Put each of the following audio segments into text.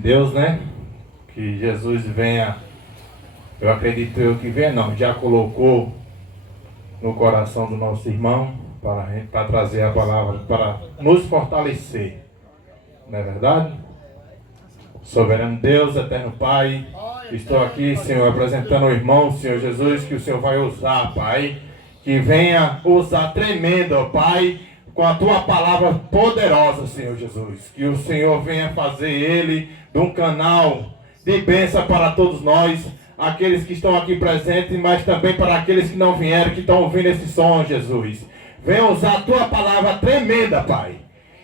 Deus, né? Que Jesus venha, eu acredito que venha não, já colocou no coração do nosso irmão para trazer a palavra, para nos fortalecer, não é verdade? Soberano Deus, eterno Pai, estou aqui, Senhor, apresentando o irmão, Senhor Jesus, que o Senhor vai usar, Pai, que venha usar tremendo, ó Pai, com a Tua palavra poderosa, Senhor Jesus, que o Senhor venha fazer ele de um canal de bênção para todos nós, aqueles que estão aqui presentes, mas também para aqueles que não vieram, que estão ouvindo esse som, Jesus. Venha usar a Tua palavra tremenda, Pai,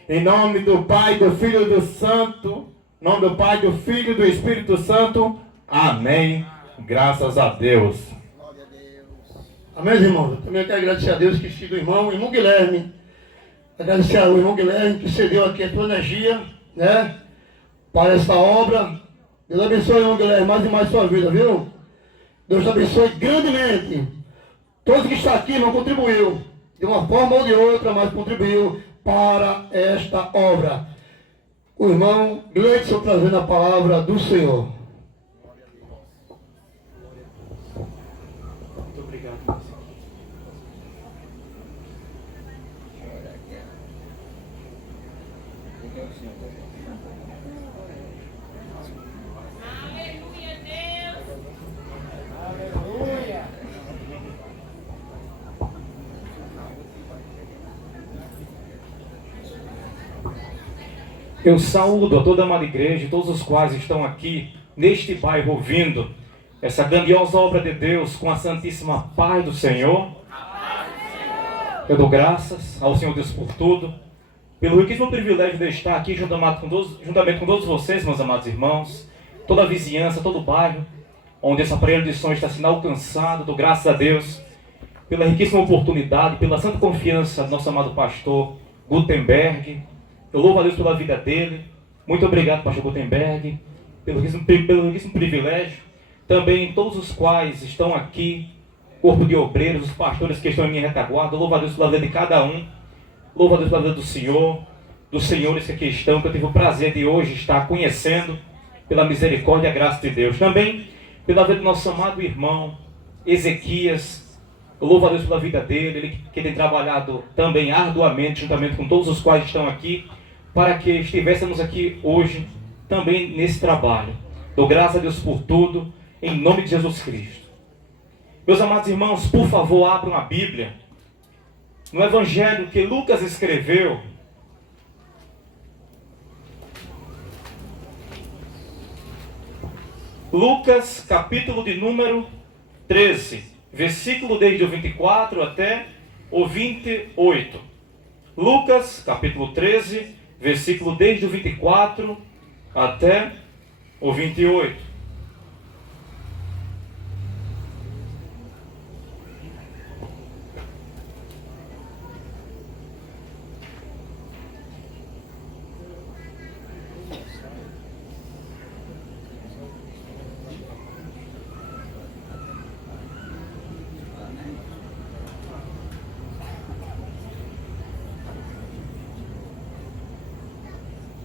em nome do Pai, do Filho e do Santo. Em nome do Pai, do Filho e do Espírito Santo. Amém. Graças a Deus. Glória a Deus. Amém, irmão. Eu também quero agradecer a Deus que estive do irmão Guilherme. Agradecer ao irmão Guilherme que cedeu aqui a tua energia, né? Para essa obra. Deus abençoe, irmão Guilherme, mais e mais sua vida, viu? Deus abençoe grandemente. Todos que estão aqui, irmão, contribuiu. De uma forma ou de outra, mas contribuiu para esta obra. O irmão Gleidson trazendo a palavra do Senhor. Muito obrigado. Aleluia, Deus. Aleluia. Eu saúdo a toda a amada igreja, todos os quais estão aqui neste bairro ouvindo essa grandiosa obra de Deus com a santíssima paz do Senhor. Eu dou graças ao Senhor Deus por tudo, pelo riquíssimo privilégio de estar aqui juntamente com todos vocês, meus amados irmãos, toda a vizinhança, todo o bairro, onde esse aparelho de som está sendo alcançado. Dou graças a Deus pela riquíssima oportunidade, pela santa confiança do nosso amado pastor Gutenberg. Eu louvo a Deus pela vida dele. Muito obrigado, pastor Gutenberg, pelo riquíssimo privilégio. Também todos os quais estão aqui, corpo de obreiros, os pastores que estão em minha retaguarda. Eu louvo a Deus pela vida de cada um. Louvo a Deus pela vida do Senhor, dos senhores que aqui estão, que eu tive o prazer de hoje estar conhecendo, pela misericórdia e a graça de Deus. Também pela vida do nosso amado irmão Ezequias. Eu louvo a Deus pela vida dele, ele que tem trabalhado também arduamente, juntamente com todos os quais estão aqui, para que estivéssemos aqui hoje também nesse trabalho. Dou graças a Deus por tudo, em nome de Jesus Cristo. Meus amados irmãos, por favor, abram a Bíblia no Evangelho que Lucas escreveu. Lucas, capítulo de número 13, versículo desde o 24 até o 28. Lucas, capítulo 13, versículo desde o 24 até o 28.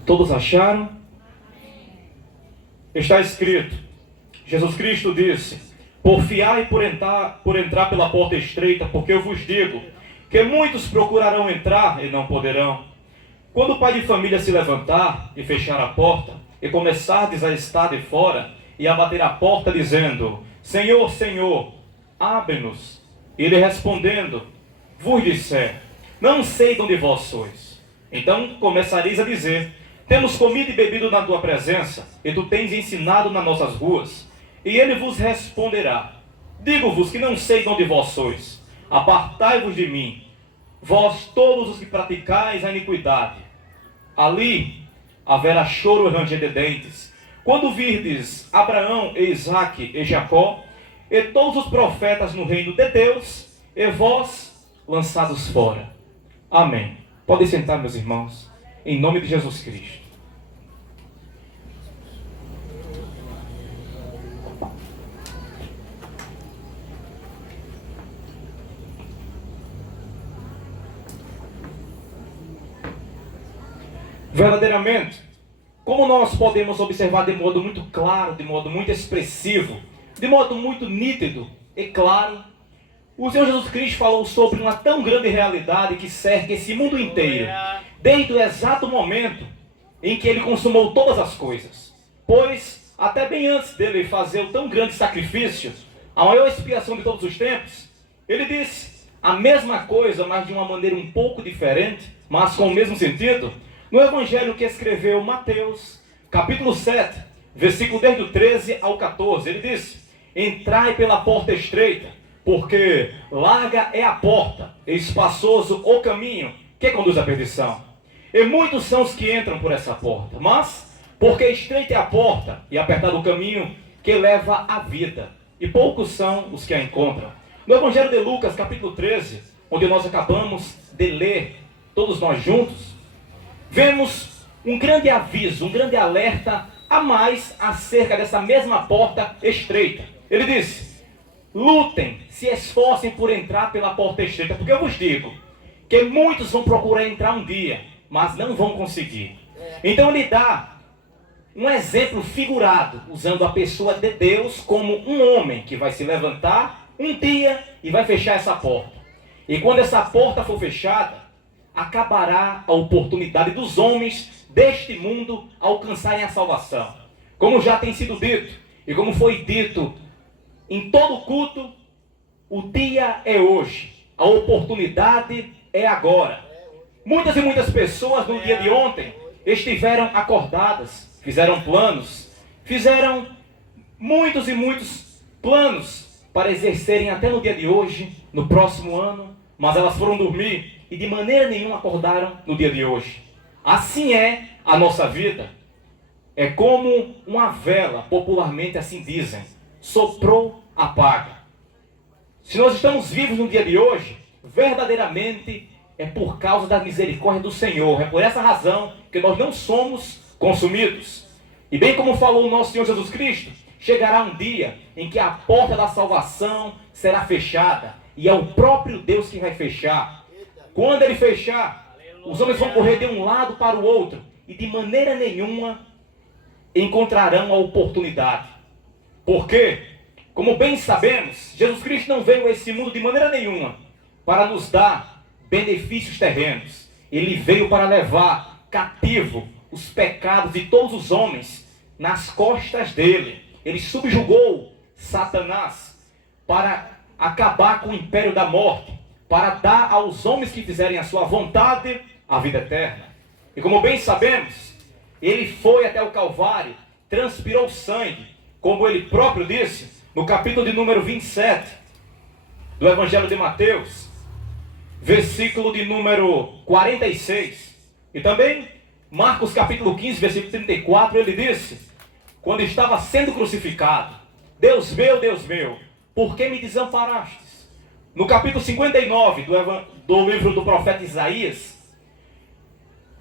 Todos acharam? Está escrito, Jesus Cristo disse: porfiai por entrar pela porta estreita, porque eu vos digo que muitos procurarão entrar e não poderão. Quando o pai de família se levantar e fechar a porta, e começardes a estar de fora, e a bater a porta dizendo: Senhor, Senhor, abre-nos. E ele respondendo, vos disser: não sei de onde vós sois. Então começareis a dizer: temos comido e bebido na tua presença, e tu tens ensinado nas nossas ruas. E ele vos responderá: digo-vos que não sei de onde vós sois. Apartai-vos de mim, vós todos os que praticais a iniquidade. Ali haverá choro e ranger de dentes, quando virdes Abraão e Isaque e Jacó, e todos os profetas no reino de Deus, e vós lançados fora. Amém. Podem sentar, meus irmãos, em nome de Jesus Cristo. Verdadeiramente, como nós podemos observar de modo muito claro, de modo muito expressivo, de modo muito nítido e claro, o Senhor Jesus Cristo falou sobre uma tão grande realidade que cerca esse mundo inteiro, desde o exato momento em que ele consumou todas as coisas. Pois, até bem antes dele fazer o tão grande sacrifício, a maior expiação de todos os tempos, ele disse a mesma coisa, mas de uma maneira um pouco diferente, mas com o mesmo sentido, no evangelho que escreveu Mateus, capítulo 7, versículo desde o 13 ao 14, ele disse: entrai pela porta estreita, porque larga é a porta, e espaçoso o caminho que conduz à perdição. E muitos são os que entram por essa porta, mas porque estreita é a porta e apertado o caminho que leva à vida, e poucos são os que a encontram. No evangelho de Lucas, capítulo 13, onde nós acabamos de ler, todos nós juntos, vemos um grande aviso, um grande alerta a mais acerca dessa mesma porta estreita. Ele disse: lutem, se esforcem por entrar pela porta estreita, porque eu vos digo que muitos vão procurar entrar um dia, mas não vão conseguir. Então ele dá um exemplo figurado, usando a pessoa de Deus como um homem que vai se levantar um dia e vai fechar essa porta. E quando essa porta for fechada, acabará a oportunidade dos homens deste mundo alcançarem a salvação. Como já tem sido dito, e como foi dito em todo culto, o dia é hoje, a oportunidade é agora. Muitas e muitas pessoas no dia de ontem estiveram acordadas, fizeram planos, fizeram muitos e muitos planos para exercerem até no dia de hoje, no próximo ano, mas elas foram dormir e de maneira nenhuma acordaram no dia de hoje. Assim é a nossa vida. É como uma vela, popularmente assim dizem, soprou, apaga. Se nós estamos vivos no dia de hoje, verdadeiramente é por causa da misericórdia do Senhor. É por essa razão que nós não somos consumidos. E bem como falou o nosso Senhor Jesus Cristo, chegará um dia em que a porta da salvação será fechada, e é o próprio Deus que vai fechar. Quando ele fechar, os homens vão correr de um lado para o outro, e de maneira nenhuma encontrarão a oportunidade. Porque, como bem sabemos, Jesus Cristo não veio a esse mundo de maneira nenhuma para nos dar benefícios terrenos. Ele veio para levar cativo os pecados de todos os homens nas costas dele. Ele subjugou Satanás para acabar com o império da morte, para dar aos homens que fizerem a sua vontade a vida eterna. E como bem sabemos, ele foi até o Calvário, transpirou sangue, como ele próprio disse, no capítulo de número 27 do Evangelho de Mateus, versículo de número 46. E também Marcos capítulo 15, versículo 34, ele disse, quando estava sendo crucificado: Deus meu, por que me desamparastes? No capítulo 59 do livro do profeta Isaías,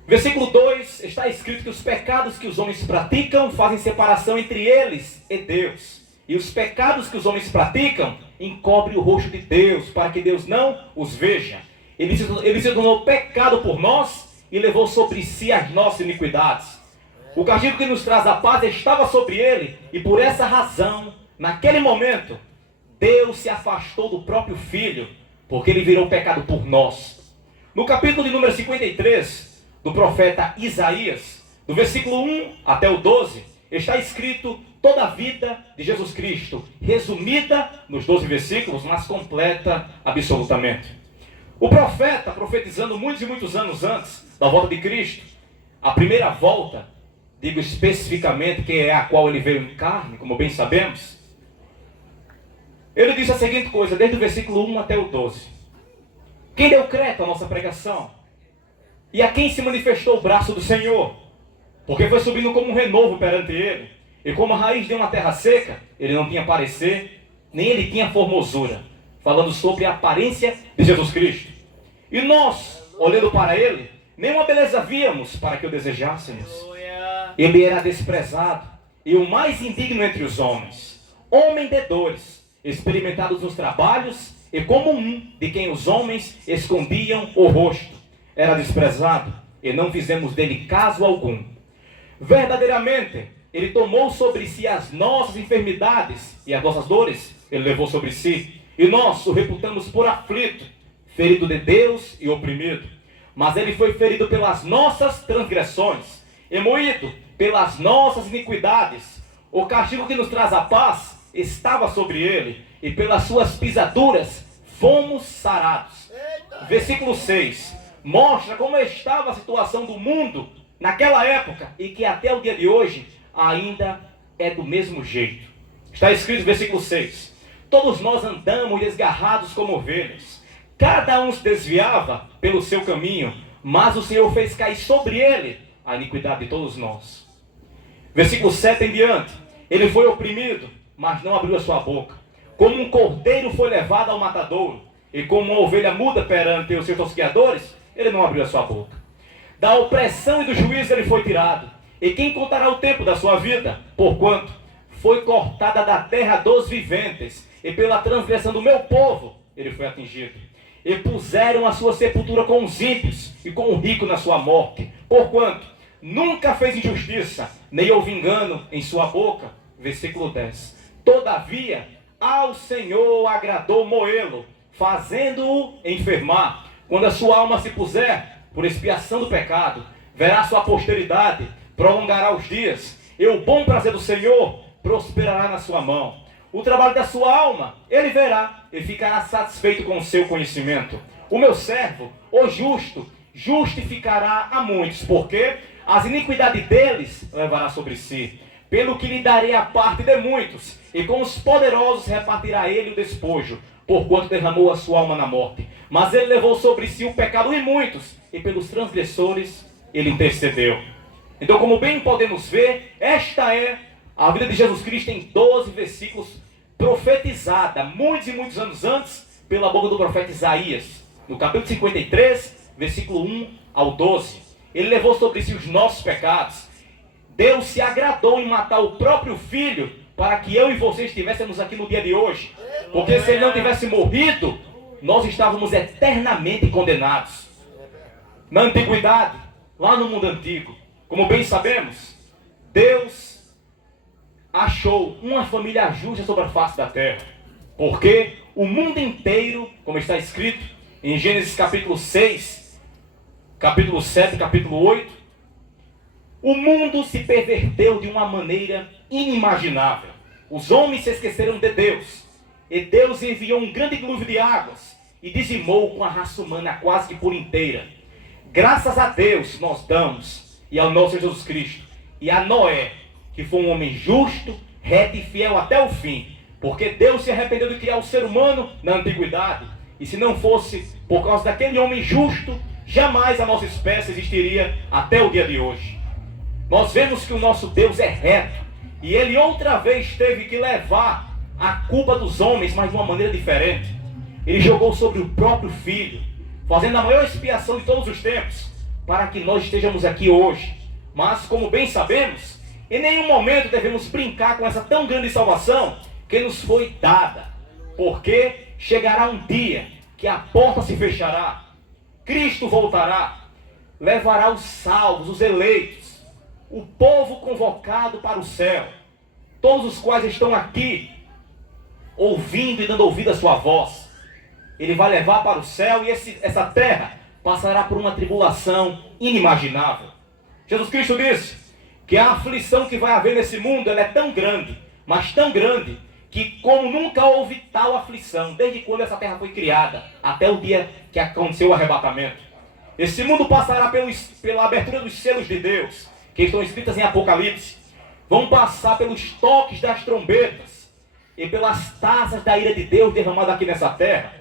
versículo 2, está escrito que os pecados que os homens praticam fazem separação entre eles e Deus. E os pecados que os homens praticam encobrem o rosto de Deus, para que Deus não os veja. Ele se tornou pecado por nós e levou sobre si as nossas iniquidades. O castigo que nos traz a paz estava sobre ele, e por essa razão, naquele momento, Deus se afastou do próprio Filho, porque ele virou pecado por nós. No capítulo de número 53, do profeta Isaías, do versículo 1 até o 12, está escrito toda a vida de Jesus Cristo, resumida nos 12 versículos, mas completa absolutamente. O profeta, profetizando muitos e muitos anos antes da volta de Cristo, a primeira volta, digo especificamente, que é a qual ele veio em carne, como bem sabemos, ele disse a seguinte coisa, desde o versículo 1 até o 12. Quem deu crédito à nossa pregação? E a quem se manifestou o braço do Senhor? Porque foi subindo como um renovo perante ele. E como a raiz de uma terra seca, ele não tinha parecer, nem ele tinha formosura. Falando sobre a aparência de Jesus Cristo. E nós, olhando para ele, nenhuma beleza víamos para que o desejássemos. Ele era desprezado e o mais indigno entre os homens. Homem de dores, experimentados nos trabalhos, e como um de quem os homens escondiam o rosto. Era desprezado, e não fizemos dele caso algum. Verdadeiramente, ele tomou sobre si as nossas enfermidades e as nossas dores, ele levou sobre si. E nós o reputamos por aflito, ferido de Deus e oprimido. Mas ele foi ferido pelas nossas transgressões, e moído pelas nossas iniquidades. O castigo que nos traz a paz estava sobre ele, e pelas suas pisaduras fomos sarados. Versículo 6 mostra como estava a situação do mundo naquela época, e que até o dia de hoje ainda é do mesmo jeito. Está escrito no versículo 6: todos nós andamos desgarrados como ovelhas, cada um se desviava pelo seu caminho, mas o Senhor fez cair sobre ele a iniquidade de todos nós. Versículo 7 em diante: ele foi oprimido, mas não abriu a sua boca. Como um cordeiro foi levado ao matadouro, e como uma ovelha muda perante os seus tosqueadores, ele não abriu a sua boca. Da opressão e do juízo ele foi tirado. E quem contará o tempo da sua vida? Porquanto foi cortada da terra dos viventes, e pela transgressão do meu povo ele foi atingido. E puseram a sua sepultura com os ímpios, e com o rico na sua morte. Porquanto nunca fez injustiça, nem houve engano em sua boca. Versículo 10. Todavia, ao Senhor agradou moê-lo, fazendo-o enfermar. Quando a sua alma se puser por expiação do pecado, verá sua posteridade, prolongará os dias, e o bom prazer do Senhor prosperará na sua mão. O trabalho da sua alma ele verá, e ficará satisfeito com o seu conhecimento. O meu servo, o justo, justificará a muitos, porque as iniquidades deles levará sobre si. Pelo que lhe darei a parte de muitos, e com os poderosos repartirá ele o despojo, porquanto derramou a sua alma na morte. Mas ele levou sobre si o pecado de muitos, e pelos transgressores ele intercedeu. Então, como bem podemos ver, esta é a vida de Jesus Cristo em 12 versículos, profetizada muitos e muitos anos antes, pela boca do profeta Isaías. No capítulo 53, versículo 1 ao 12. Ele levou sobre si os nossos pecados. Deus se agradou em matar o próprio Filho, para que eu e você estivéssemos aqui no dia de hoje. Porque se ele não tivesse morrido, nós estávamos eternamente condenados. Na antiguidade, lá no mundo antigo, como bem sabemos, Deus achou uma família justa sobre a face da terra. Porque o mundo inteiro, como está escrito em Gênesis capítulo 6, capítulo 7, capítulo 8, o mundo se perverteu de uma maneira inimaginável. Os homens se esqueceram de Deus. E Deus enviou um grande dilúvio de águas e dizimou com a raça humana quase que por inteira. Graças a Deus nós damos, e ao nosso Jesus Cristo, e a Noé, que foi um homem justo, reto e fiel até o fim. Porque Deus se arrependeu de criar o ser humano na antiguidade. E se não fosse por causa daquele homem justo, jamais a nossa espécie existiria até o dia de hoje. Nós vemos que o nosso Deus é reto, e ele outra vez teve que levar a culpa dos homens, mas de uma maneira diferente. Ele jogou sobre o próprio Filho, fazendo a maior expiação de todos os tempos, para que nós estejamos aqui hoje. Mas, como bem sabemos, em nenhum momento devemos brincar com essa tão grande salvação que nos foi dada, porque chegará um dia que a porta se fechará, Cristo voltará, levará os salvos, os eleitos, o povo convocado para o céu, todos os quais estão aqui, ouvindo e dando ouvido à sua voz. Ele vai levar para o céu, e essa terra passará por uma tribulação inimaginável. Jesus Cristo disse que a aflição que vai haver nesse mundo, ela é tão grande, mas tão grande, que como nunca houve tal aflição, desde quando essa terra foi criada, até o dia que aconteceu o arrebatamento. Esse mundo passará pela abertura dos selos de Deus, que estão escritas em Apocalipse. Vão passar pelos toques das trombetas e pelas taças da ira de Deus derramada aqui nessa terra.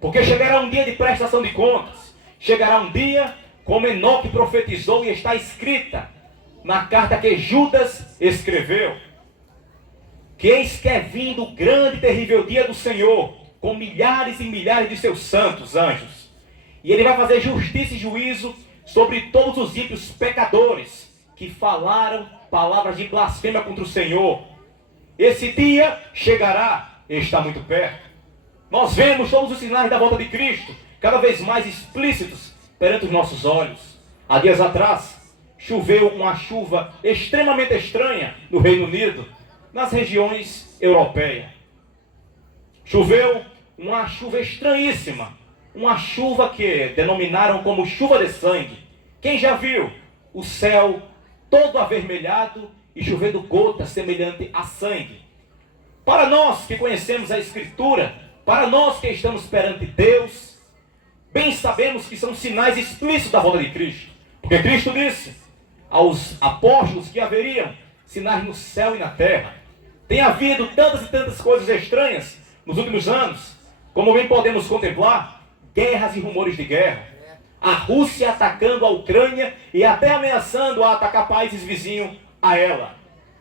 Porque chegará um dia de prestação de contas. Chegará um dia, como Enoque profetizou e está escrita na carta que Judas escreveu, que eis que é vindo o grande e terrível dia do Senhor, com milhares e milhares de seus santos anjos. E ele vai fazer justiça e juízo sobre todos os ímpios pecadores que falaram palavras de blasfêmia contra o Senhor. Esse dia chegará e está muito perto. Nós vemos todos os sinais da volta de Cristo cada vez mais explícitos perante os nossos olhos. Há dias atrás, choveu uma chuva extremamente estranha no Reino Unido, nas regiões europeias. Choveu uma chuva estranhíssima, uma chuva que denominaram como chuva de sangue. Quem já viu o céu todo avermelhado e chovendo gotas semelhante a sangue? Para nós que conhecemos a Escritura, para nós que estamos perante Deus, bem sabemos que são sinais explícitos da volta de Cristo. Porque Cristo disse aos apóstolos que haveriam sinais no céu e na terra. Tem havido tantas e tantas coisas estranhas nos últimos anos, como bem podemos contemplar, guerras e rumores de guerra. A Rússia atacando a Ucrânia e até ameaçando a atacar países vizinhos a ela.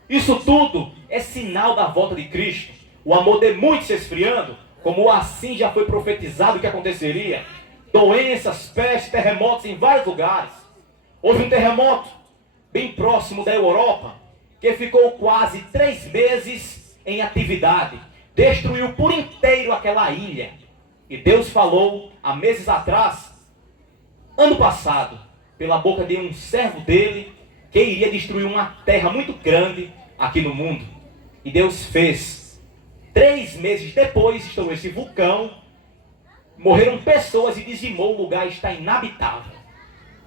Isso tudo é sinal da volta de Cristo. O amor de muitos se esfriando, como assim já foi profetizado que aconteceria. Doenças, pestes, terremotos em vários lugares. Houve um terremoto bem próximo da Europa, que ficou quase 3 meses em atividade. Destruiu por inteiro aquela ilha. E Deus falou há meses atrás, ano passado, pela boca de um servo dele, que iria destruir uma terra muito grande aqui no mundo. E Deus fez. 3 meses depois, estourou esse vulcão, morreram pessoas e dizimou, o lugar está inabitável.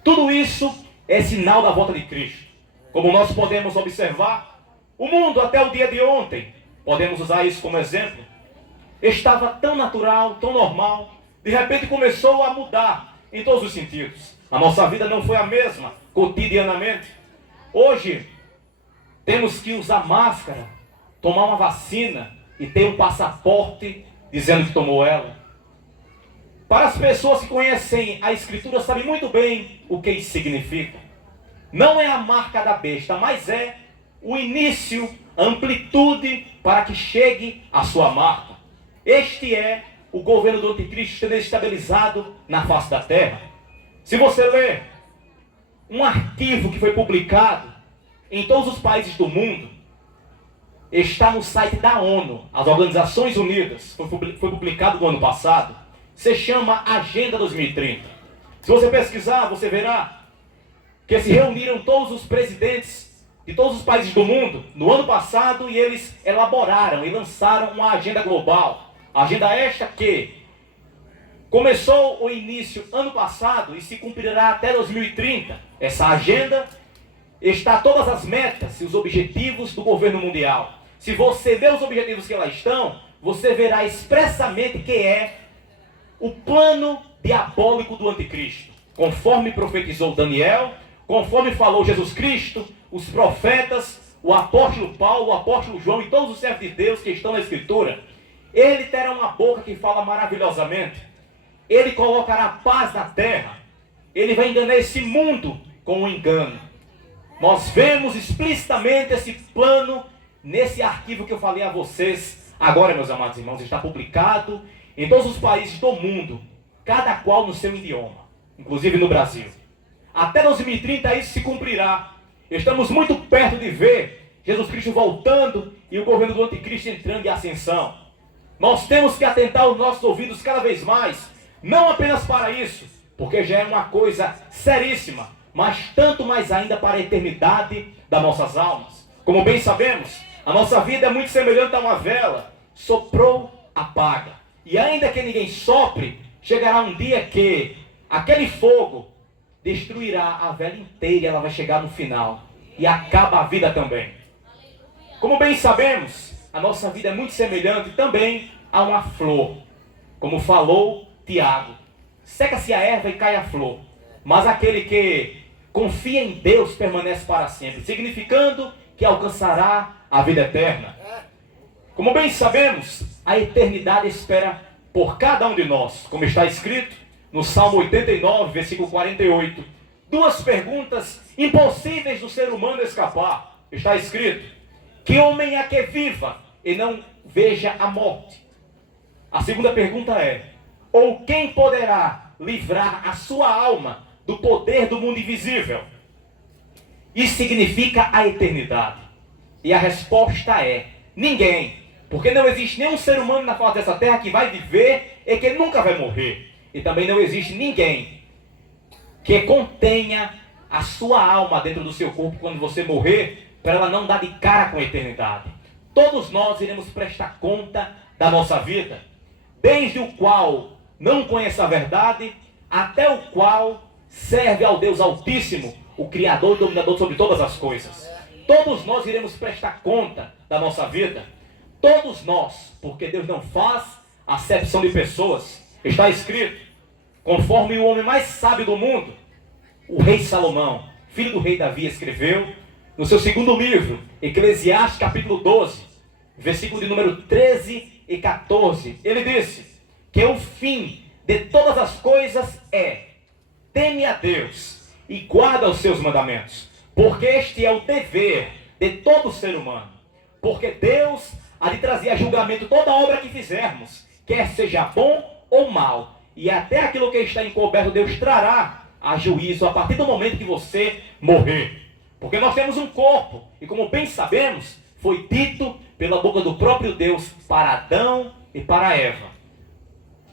Tudo isso é sinal da volta de Cristo. Como nós podemos observar, o mundo até o dia de ontem, podemos usar isso como exemplo, estava tão natural, tão normal, de repente começou a mudar em todos os sentidos. A nossa vida não foi a mesma cotidianamente. Hoje, temos que usar máscara, tomar uma vacina e ter um passaporte dizendo que tomou ela. Para as pessoas que conhecem a Escritura, sabem muito bem o que isso significa. Não é a marca da besta, mas é o início, a amplitude para que chegue a sua marca. Este é o governo do anticristo sendo estabilizado na face da terra. Se você ler um arquivo que foi publicado em todos os países do mundo, está no site da ONU, as Organizações Unidas, foi publicado no ano passado, se chama Agenda 2030. Se você pesquisar, você verá que se reuniram todos os presidentes de todos os países do mundo no ano passado e eles elaboraram e lançaram uma agenda global. Agenda esta que começou o início ano passado e se cumprirá até 2030. Essa agenda está todas as metas e os objetivos do governo mundial. Se você ver os objetivos que lá estão, você verá expressamente que é o plano diabólico do anticristo. Conforme profetizou Daniel, conforme falou Jesus Cristo, os profetas, o apóstolo Paulo, o apóstolo João e todos os servos de Deus que estão na Escritura, ele terá uma boca que fala maravilhosamente. Ele colocará paz na terra. Ele vai enganar esse mundo com um engano. Nós vemos explicitamente esse plano nesse arquivo que eu falei a vocês. Agora, meus amados irmãos, está publicado em todos os países do mundo, cada qual no seu idioma, inclusive no Brasil. Até 2030 isso se cumprirá. Estamos muito perto de ver Jesus Cristo voltando e o governo do anticristo entrando em ascensão. Nós temos que atentar os nossos ouvidos cada vez mais, não apenas para isso, porque já é uma coisa seríssima, mas tanto mais ainda para a eternidade das nossas almas. Como bem sabemos, a nossa vida é muito semelhante a uma vela, soprou, apaga. E ainda que ninguém sopre, chegará um dia que aquele fogo destruirá a vela inteira e ela vai chegar no final. E acaba a vida também. Como bem sabemos, a nossa vida é muito semelhante também a uma flor. Como falou Tiago, seca-se a erva e cai a flor. Mas aquele que confia em Deus permanece para sempre, significando que alcançará a vida eterna. Como bem sabemos, a eternidade espera por cada um de nós, como está escrito no Salmo 89, versículo 48. 2 perguntas impossíveis do ser humano escapar. Está escrito: que homem é que viva e não veja a morte? A segunda pergunta é: ou quem poderá livrar a sua alma do poder do mundo invisível? Isso significa a eternidade. E a resposta é: ninguém. Porque não existe nenhum ser humano na face dessa terra que vai viver e que nunca vai morrer. E também não existe ninguém que contenha a sua alma dentro do seu corpo quando você morrer, para ela não dar de cara com a eternidade. Todos nós iremos prestar conta da nossa vida, desde o qual não conhece a verdade, até o qual serve ao Deus Altíssimo, o Criador e Dominador sobre todas as coisas. Todos nós iremos prestar conta da nossa vida. Todos nós, porque Deus não faz acepção de pessoas. Está escrito, conforme o homem mais sábio do mundo, o rei Salomão, filho do rei Davi, escreveu no seu segundo livro, Eclesiastes capítulo 12, versículo de número 13 e 14. Ele disse que o fim de todas as coisas é: teme a Deus e guarda os seus mandamentos, porque este é o dever de todo ser humano. Porque Deus há de trazer a julgamento toda obra que fizermos, quer seja bom ou mal, e até aquilo que está encoberto Deus trará a juízo a partir do momento que você morrer. Porque nós temos um corpo, e como bem sabemos, foi dito pela boca do próprio Deus para Adão e para Eva: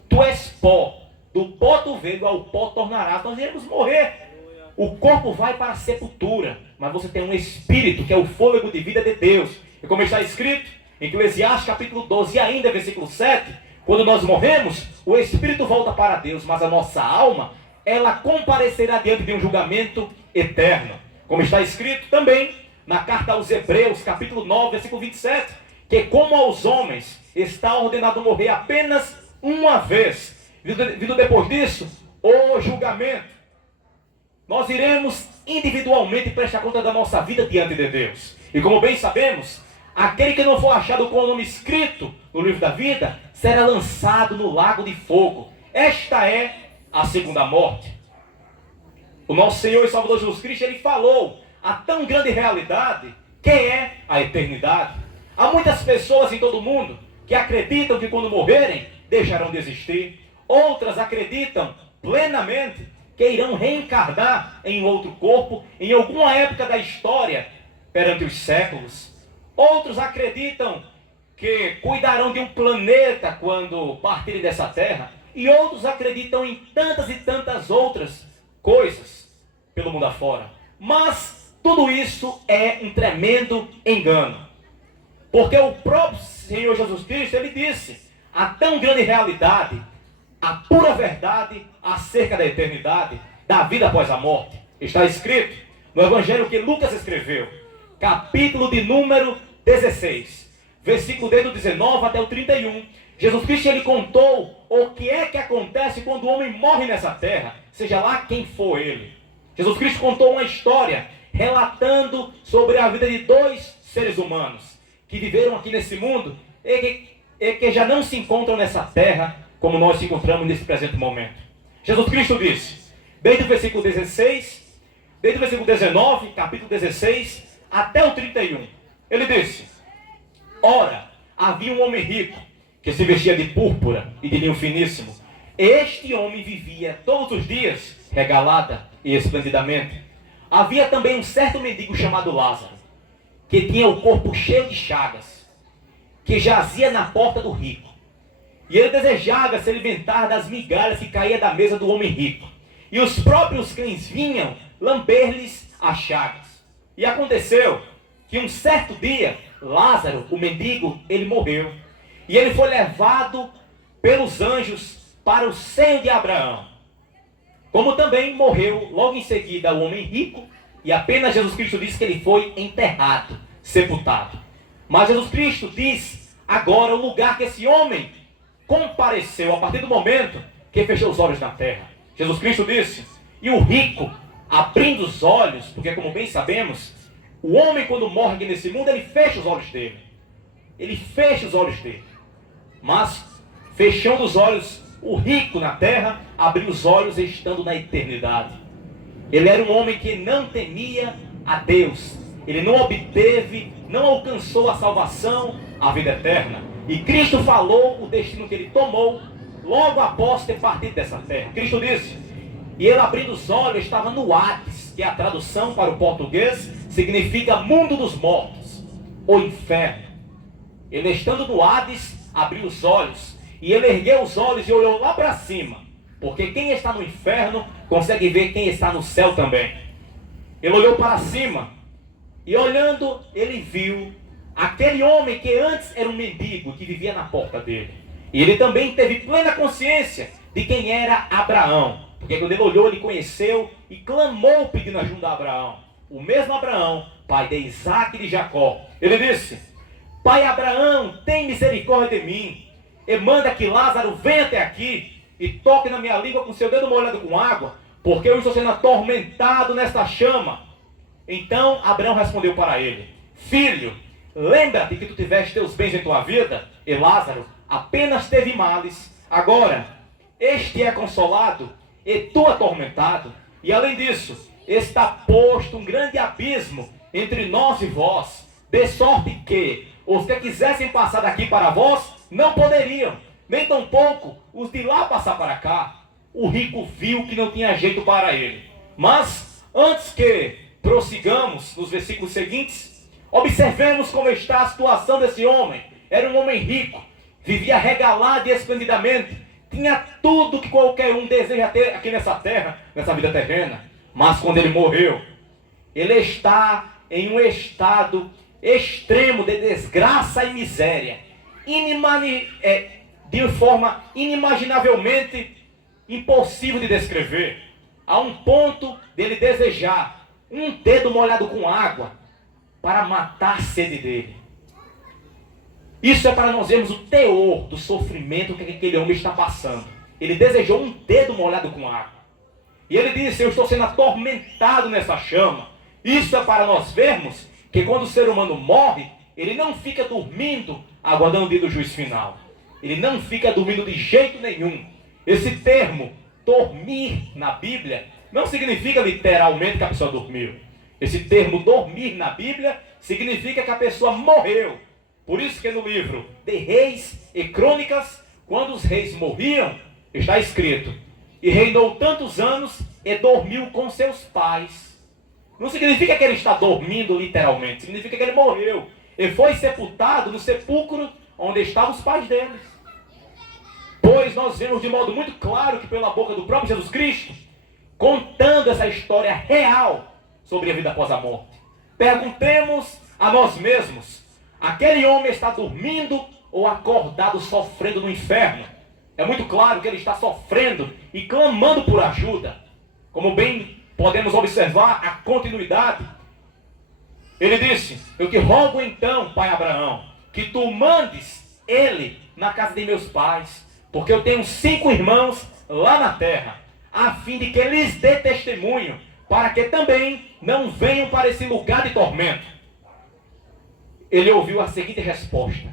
tu és pó, do pó tu veio, ao pó tornarás. Nós iremos morrer. O corpo vai para a sepultura, mas você tem um espírito que é o fôlego de vida de Deus. E como está escrito em Eclesiastes capítulo 12, e ainda versículo 7, quando nós morremos, o espírito volta para Deus, mas a nossa alma, ela comparecerá diante de um julgamento eterno. Como está escrito também na carta aos Hebreus, capítulo 9, versículo 27, que como aos homens está ordenado morrer apenas uma vez, vindo depois disso, o julgamento. Nós iremos individualmente prestar conta da nossa vida diante de Deus. E como bem sabemos, aquele que não for achado com o nome escrito no livro da vida, será lançado no lago de fogo. Esta é a segunda morte. O nosso Senhor e Salvador Jesus Cristo, ele falou a tão grande realidade que é a eternidade. Há muitas pessoas em todo o mundo que acreditam que quando morrerem, deixarão de existir. Outras acreditam plenamente que irão reencarnar em outro corpo, em alguma época da história, perante os séculos. Outros acreditam que cuidarão de um planeta quando partirem dessa terra. E outros acreditam em tantas e tantas outras coisas pelo mundo afora. Mas tudo isso é um tremendo engano. Porque o próprio Senhor Jesus Cristo, ele disse a tão grande realidade, a pura verdade acerca da eternidade, da vida após a morte. Está escrito no Evangelho que Lucas escreveu, capítulo de número 16, versículo desde o 19 até o 31. Jesus Cristo, ele contou o que é que acontece quando o homem morre nessa terra, seja lá quem for ele. Jesus Cristo contou uma história relatando sobre a vida de dois seres humanos que viveram aqui nesse mundo e que já não se encontram nessa terra como nós se encontramos nesse presente momento. Jesus Cristo disse, desde o versículo 16, desde o versículo 19, capítulo 16, até o 31, ele disse: ora, havia um homem rico que se vestia de púrpura e de linho finíssimo. Este homem vivia todos os dias regalada e esplendidamente. Havia também um certo mendigo chamado Lázaro, que tinha o corpo cheio de chagas, que jazia na porta do rico. E ele desejava se alimentar das migalhas que caía da mesa do homem rico. E os próprios cães vinham lamber-lhes as chagas. E aconteceu que um certo dia, Lázaro, o mendigo, ele morreu. E ele foi levado pelos anjos para o seio de Abraão. Como também morreu logo em seguida o homem rico. E apenas Jesus Cristo diz que ele foi enterrado, sepultado. Mas Jesus Cristo diz agora o lugar que esse homem compareceu a partir do momento que fechou os olhos na terra. Jesus Cristo disse, e o rico, abrindo os olhos, porque como bem sabemos, o homem quando morre aqui nesse mundo, ele fecha os olhos dele. Ele fecha os olhos dele. Mas, fechando os olhos, o rico na terra, abriu os olhos estando na eternidade. Ele era um homem que não temia a Deus. Ele não obteve, não alcançou a salvação, a vida eterna. E Cristo falou o destino que ele tomou logo após ter partido dessa terra. Cristo disse, e ele abrindo os olhos estava no Hades, que é a tradução para o português, significa mundo dos mortos, ou inferno. Ele estando no Hades, abriu os olhos, e ele ergueu os olhos e olhou lá para cima, porque quem está no inferno consegue ver quem está no céu também. Ele olhou para cima e olhando, ele viu aquele homem que antes era um mendigo que vivia na porta dele. E ele também teve plena consciência de quem era Abraão. Porque quando ele olhou, ele conheceu e clamou pedindo ajuda a Abraão. O mesmo Abraão, pai de Isaac e de Jacó. Ele disse: Pai Abraão, tem misericórdia de mim. E manda que Lázaro venha até aqui e toque na minha língua com seu dedo molhado com água, porque eu estou sendo atormentado nesta chama. Então Abraão respondeu para ele: Filho, lembra-te que tu tiveste teus bens em tua vida, e Lázaro apenas teve males. Agora, este é consolado, e tu atormentado. E além disso, está posto um grande abismo entre nós e vós, de sorte que os que quisessem passar daqui para vós, não poderiam, nem tampouco os de lá passar para cá. O rico viu que não tinha jeito para ele. Mas, antes que prossigamos nos versículos seguintes, observemos como está a situação desse homem. Era um homem rico, vivia regalado e esplendidamente, tinha tudo que qualquer um deseja ter aqui nessa terra, nessa vida terrena. Mas quando ele morreu, ele está em um estado extremo de desgraça e miséria, de forma inimaginavelmente impossível de descrever, a um ponto dele desejar um dedo molhado com água para matar a sede dele. Isso é para nós vermos o teor do sofrimento que aquele homem está passando. Ele desejou um dedo molhado com água. E ele disse: eu estou sendo atormentado nessa chama. Isso é para nós vermos que quando o ser humano morre, ele não fica dormindo aguardando o dia do juízo final. Ele não fica dormindo de jeito nenhum. Esse termo, dormir, na Bíblia, não significa literalmente que a pessoa dormiu. Esse termo, dormir, na Bíblia, significa que a pessoa morreu. Por isso que no livro de Reis e Crônicas, quando os reis morriam, está escrito: e reinou tantos anos e dormiu com seus pais. Não significa que ele está dormindo literalmente, significa que ele morreu. Ele foi sepultado no sepulcro onde estavam os pais deles. Pois nós vemos de modo muito claro que pela boca do próprio Jesus Cristo, contando essa história real sobre a vida após a morte. Perguntemos a nós mesmos: aquele homem está dormindo ou acordado sofrendo no inferno? É muito claro que ele está sofrendo e clamando por ajuda. Como bem podemos observar a continuidade. Ele disse: eu te rogo então, pai Abraão, que tu mandes ele na casa de meus pais, porque eu tenho 5 irmãos lá na terra, a fim de que lhes dê testemunho, para que também não venham para esse lugar de tormento. Ele ouviu a seguinte resposta: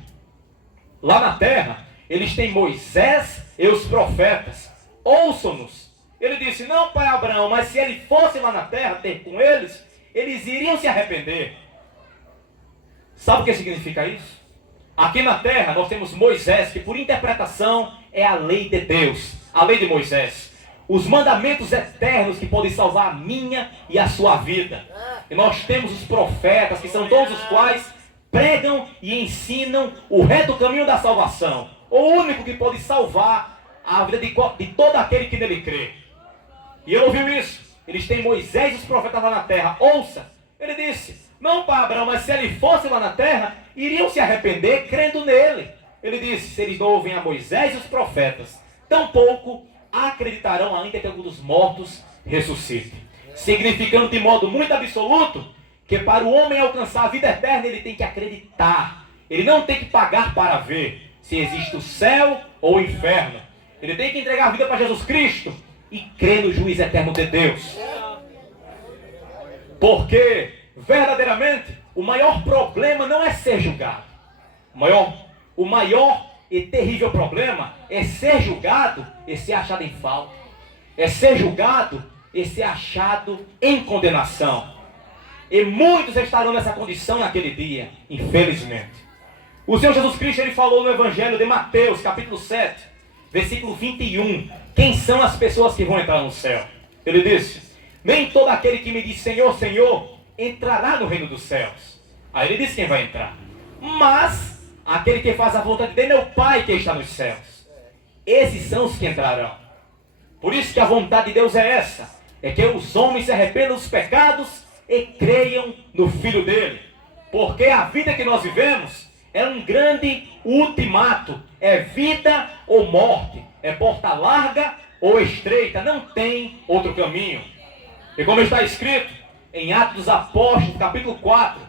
lá na terra eles têm Moisés e os profetas, ouçam-nos. Ele disse: não, pai Abraão, mas se ele fosse lá na terra ter com eles, eles iriam se arrepender. Sabe o que significa isso? Aqui na terra nós temos Moisés, que por interpretação é a lei de Deus, a lei de Moisés. Os mandamentos eternos que podem salvar a minha e a sua vida. E nós temos os profetas, que são todos os quais pregam e ensinam o reto caminho da salvação. O único que pode salvar a vida de todo aquele que nele crê. E ele ouviu isso. Eles têm Moisés e os profetas lá na terra. Ouça. Ele disse: não, pai Abraão, mas se ele fosse lá na terra, iriam se arrepender crendo nele. Ele disse: se eles não ouvem a Moisés e os profetas, tampouco acreditarão ainda que algum dos mortos ressuscite. Significando de modo muito absoluto que para o homem alcançar a vida eterna, ele tem que acreditar. Ele não tem que pagar para ver se existe o céu ou o inferno. Ele tem que entregar a vida para Jesus Cristo e crer no juízo eterno de Deus. Porque, verdadeiramente, o maior problema não é ser julgado. O maior e terrível problema é ser julgado e ser achado em falta. É ser julgado e ser achado em condenação. E muitos estarão nessa condição naquele dia, infelizmente. O Senhor Jesus Cristo, ele falou no Evangelho de Mateus, capítulo 7, versículo 21. Quem são as pessoas que vão entrar no céu? Ele disse: nem todo aquele que me diz Senhor, Senhor, entrará no reino dos céus. Aí ele disse quem vai entrar: mas aquele que faz a vontade de meu Pai que está nos céus. Esses são os que entrarão. Por isso que a vontade de Deus é essa: é que os homens se arrependam dos pecados e creiam no Filho dele. Porque a vida que nós vivemos é um grande ultimato. É vida ou morte. É porta larga ou estreita. Não tem outro caminho. E como está escrito em Atos dos Apóstolos, capítulo 4,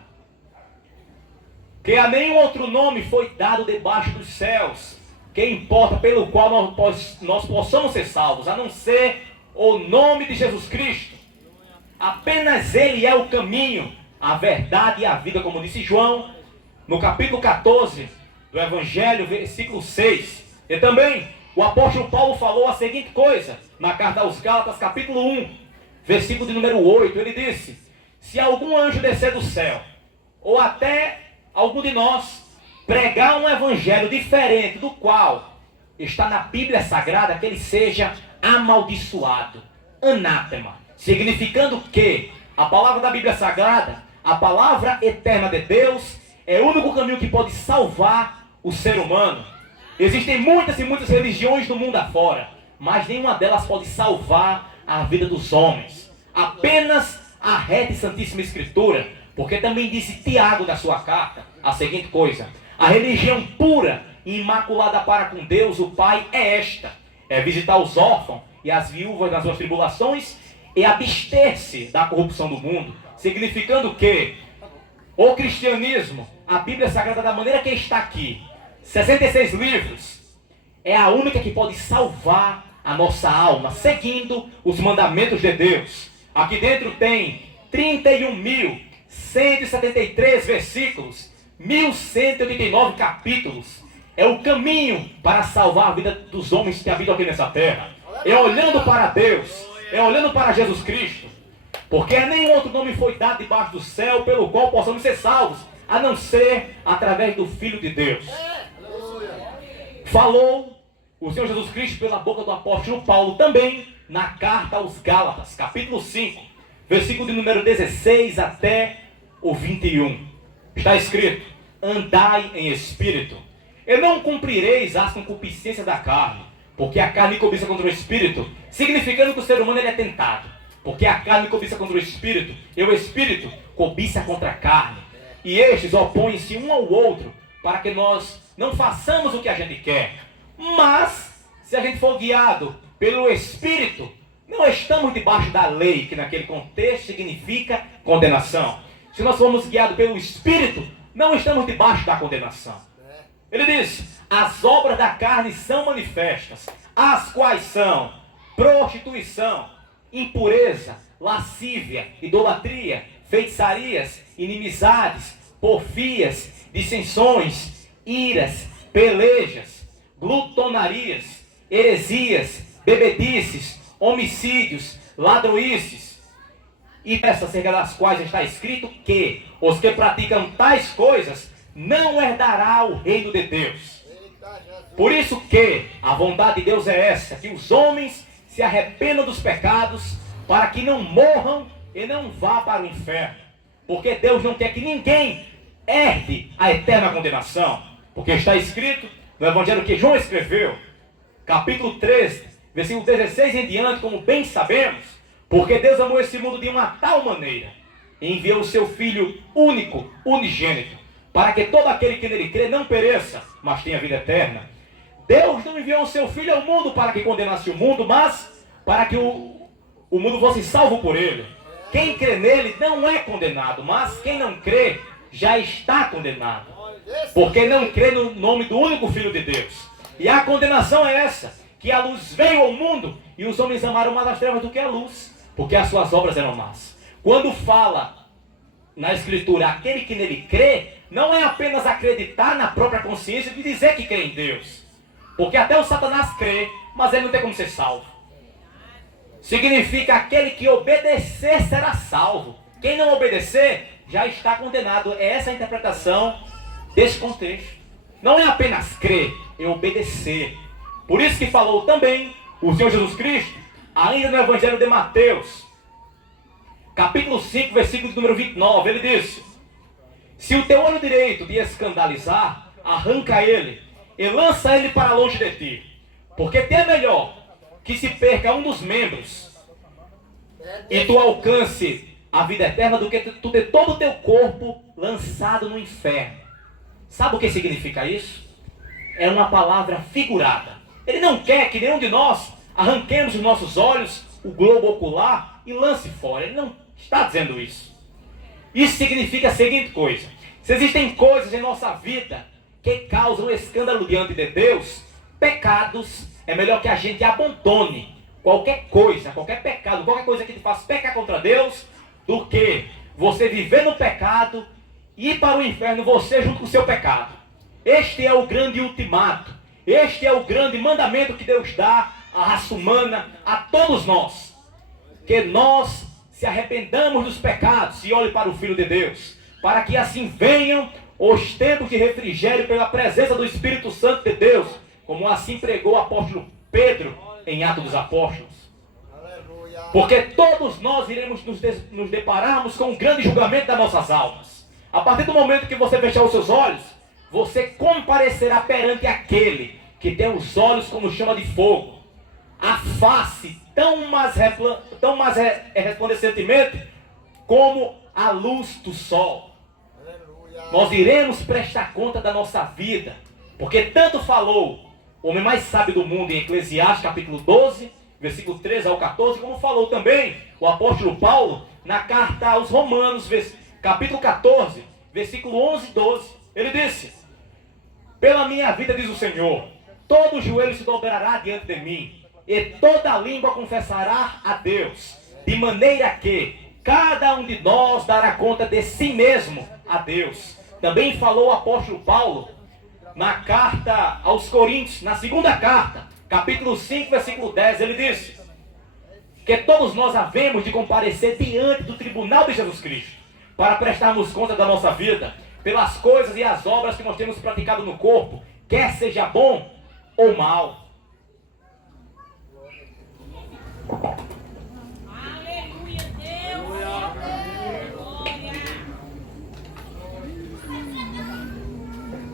que a nenhum outro nome foi dado debaixo dos céus, que importa pelo qual nós possamos ser salvos, a não ser o nome de Jesus Cristo. Apenas Ele é o caminho, a verdade e a vida, como disse João, no capítulo 14 do Evangelho, versículo 6. E também o apóstolo Paulo falou a seguinte coisa, na carta aos Gálatas, capítulo 1, versículo de número 8. Ele disse: se algum anjo descer do céu, ou até algum de nós, pregar um evangelho diferente do qual está na Bíblia Sagrada, que ele seja amaldiçoado, anátema, significando que a palavra da Bíblia Sagrada, a palavra eterna de Deus, é o único caminho que pode salvar o ser humano. Existem muitas e muitas religiões no mundo afora, mas nenhuma delas pode salvar a vida dos homens. Apenas a reta e santíssima Escritura, porque também disse Tiago na sua carta a seguinte coisa: a religião pura e imaculada para com Deus, o Pai, é esta: é visitar os órfãos e as viúvas nas suas tribulações e abster-se da corrupção do mundo. Significando que o cristianismo, a Bíblia Sagrada da maneira que está aqui, 66 livros, é a única que pode salvar a nossa alma, seguindo os mandamentos de Deus. Aqui dentro tem 31.173 versículos, 1.189 capítulos. É o caminho para salvar a vida dos homens que habitam aqui nessa terra. É olhando para Deus, é olhando para Jesus Cristo. Porque nenhum outro nome foi dado debaixo do céu pelo qual possamos ser salvos, a não ser através do Filho de Deus. Falou o Senhor Jesus Cristo pela boca do apóstolo Paulo também na carta aos Gálatas, capítulo 5, versículo de número 16 até o 21. Está escrito: andai em espírito, e não cumprireis as concupiscências da carne, porque a carne cobiça contra o espírito, significando que o ser humano ele é tentado. Porque a carne cobiça contra o espírito, e o espírito cobiça contra a carne. E estes opõem-se um ao outro, para que nós não façamos o que a gente quer. Mas, se a gente for guiado pelo Espírito, não estamos debaixo da lei, que naquele contexto significa condenação. Se nós formos guiados pelo Espírito, não estamos debaixo da condenação. Ele diz: as obras da carne são manifestas, as quais são prostituição, impureza, lascívia, idolatria, feitiçarias, inimizades, porfias, dissensões, iras, pelejas, glutonarias, heresias, bebedices, homicídios, ladroices, e essas acerca das quais está escrito que os que praticam tais coisas não herdará o reino de Deus. Por isso que a vontade de Deus é essa, que os homens se arrependam dos pecados, para que não morram e não vá para o inferno. Porque Deus não quer que ninguém herde a eterna condenação. Porque está escrito no Evangelho que João escreveu, capítulo 13, versículo 16 em diante, como bem sabemos, porque Deus amou esse mundo de uma tal maneira, e enviou o seu Filho único, unigênito, para que todo aquele que nele crê não pereça, mas tenha vida eterna. Deus não enviou o seu Filho ao mundo para que condenasse o mundo, mas para que o mundo fosse salvo por ele. Quem crê nele não é condenado, mas quem não crê já está condenado, porque não crê no nome do único Filho de Deus. E a condenação é essa, que a luz veio ao mundo e os homens amaram mais as trevas do que a luz, porque as suas obras eram más. Quando fala na Escritura aquele que nele crê, não é apenas acreditar na própria consciência de dizer que crê em Deus, porque até o Satanás crê, mas ele não tem como ser salvo. Significa aquele que obedecer será salvo. Quem não obedecer já está condenado. É essa a interpretação desse contexto. Não é apenas crer, é obedecer. Por isso que falou também o Senhor Jesus Cristo, ainda no Evangelho de Mateus, capítulo 5, versículo número 29, ele disse: se o teu olho direito te escandalizar, arranca ele e lança ele para longe de ti, porque te é melhor que se perca um dos membros e tu alcance a vida eterna do que tu ter todo o teu corpo lançado no inferno. Sabe o que significa isso? É uma palavra figurada. Ele não quer que nenhum de nós arranquemos os nossos olhos, o globo ocular, e lance fora. Ele não está dizendo isso. Isso significa a seguinte coisa: se existem coisas em nossa vida que causam escândalo diante de Deus, pecados, é melhor que a gente abandone qualquer coisa, qualquer pecado, qualquer coisa que te faça pecar contra Deus, do que você viver no pecado e ir para o inferno você junto com o seu pecado. Este é o grande ultimato, este é o grande mandamento que Deus dá à raça humana, a todos nós, que nós se arrependamos dos pecados e olhe para o Filho de Deus, para que assim venham os tempos de refrigério pela presença do Espírito Santo de Deus, como assim pregou o apóstolo Pedro em Atos dos Apóstolos. Porque todos nós iremos nos depararmos com um grande julgamento das nossas almas. A partir do momento que você fechar os seus olhos, você comparecerá perante aquele que tem os olhos como chama de fogo, a face tão mais resplandecentemente como a luz do sol. Nós iremos prestar conta da nossa vida, porque tanto falou o homem mais sábio do mundo em Eclesiastes capítulo 12, versículo 13 ao 14, como falou também o apóstolo Paulo na carta aos Romanos, capítulo 14, versículo 11 e 12. Ele disse: pela minha vida, diz o Senhor, todo joelho se dobrará diante de mim, e toda língua confessará a Deus, de maneira que cada um de nós dará conta de si mesmo a Deus. Também falou o apóstolo Paulo na carta aos Coríntios, na segunda carta, capítulo 5, versículo 10, ele disse que todos nós havemos de comparecer diante do tribunal de Jesus Cristo, para prestarmos conta da nossa vida, pelas coisas e as obras que nós temos praticado no corpo, quer seja bom ou mal. Aleluia, Deus. Glória.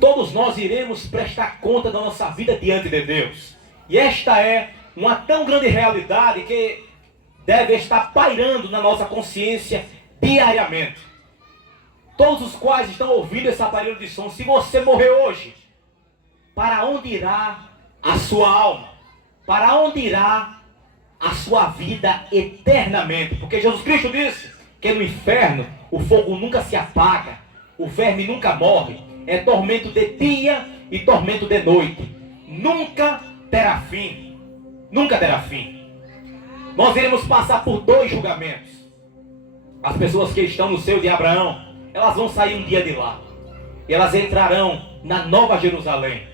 Todos nós iremos prestar conta da nossa vida diante de Deus. E esta é uma tão grande realidade que deve estar pairando na nossa consciência diariamente. Todos os quais estão ouvindo esse aparelho de som, se você morrer hoje, para onde irá a sua alma? Para onde irá a sua vida eternamente? Porque Jesus Cristo disse que no inferno o fogo nunca se apaga, o verme nunca morre, é tormento de dia e tormento de noite, nunca terá fim, nunca terá fim. Nós iremos passar por dois julgamentos. As pessoas que estão no seio de Abraão, elas vão sair um dia de lá, e elas entrarão na Nova Jerusalém,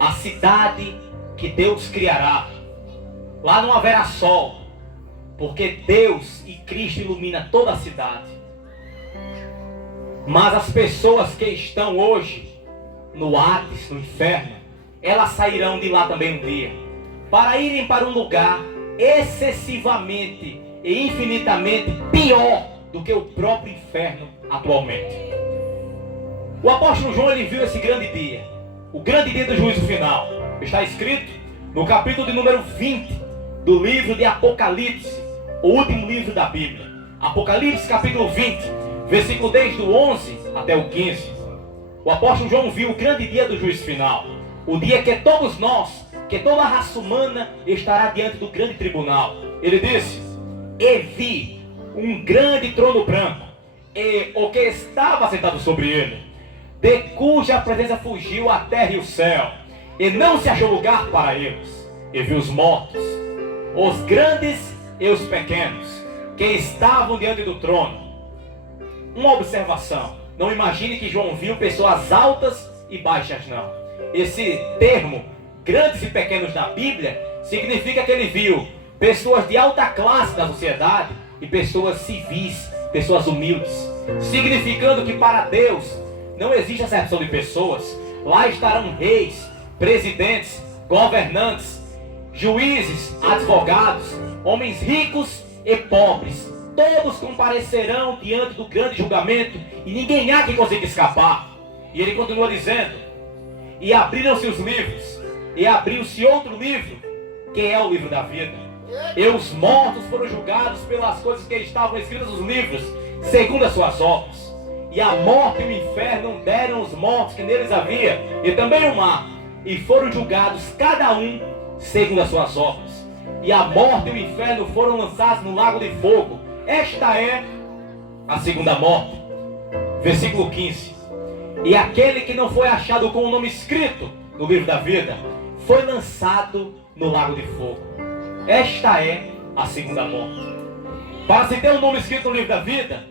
a cidade que Deus criará. Lá não haverá sol, porque Deus e Cristo ilumina toda a cidade. Mas as pessoas que estão hoje no Hades, no inferno, elas sairão de lá também um dia, para irem para um lugar excessivamente e infinitamente pior do que o próprio inferno atualmente. O apóstolo João, ele viu esse grande dia, o grande dia do juízo final. Está escrito no capítulo de número 20 do livro de Apocalipse, o último livro da Bíblia. Apocalipse capítulo 20, versículo desde o 11 até o 15. O apóstolo João viu o grande dia do juízo final, o dia que todos nós, que toda a raça humana estará diante do grande tribunal. Ele disse: e vi um grande trono branco, e o que estava sentado sobre ele, de cuja presença fugiu a terra e o céu, e não se achou lugar para eles. E vi os mortos, os grandes e os pequenos, que estavam diante do trono. Uma observação: não imagine que João viu pessoas altas e baixas, não. Esse termo, grandes e pequenos, na Bíblia, significa que ele viu pessoas de alta classe da sociedade e pessoas civis, pessoas humildes, significando que para Deus não existe acepção de pessoas. Lá estarão reis, presidentes, governantes, juízes, advogados, homens ricos e pobres. Todos comparecerão diante do grande julgamento e ninguém há que consiga escapar. E ele continua dizendo: e abriram-se os livros, e abriu-se outro livro, que é o livro da vida. E os mortos foram julgados pelas coisas que estavam escritas nos livros, segundo as suas obras. E a morte e o inferno deram os mortos que neles havia, e também o mar, e foram julgados cada um segundo as suas obras. E a morte e o inferno foram lançados no lago de fogo. Esta é a segunda morte. Versículo 15. E aquele que não foi achado com o nome escrito no livro da vida foi lançado no lago de fogo. Esta é a segunda morte. Para se ter um nome escrito no livro da vida,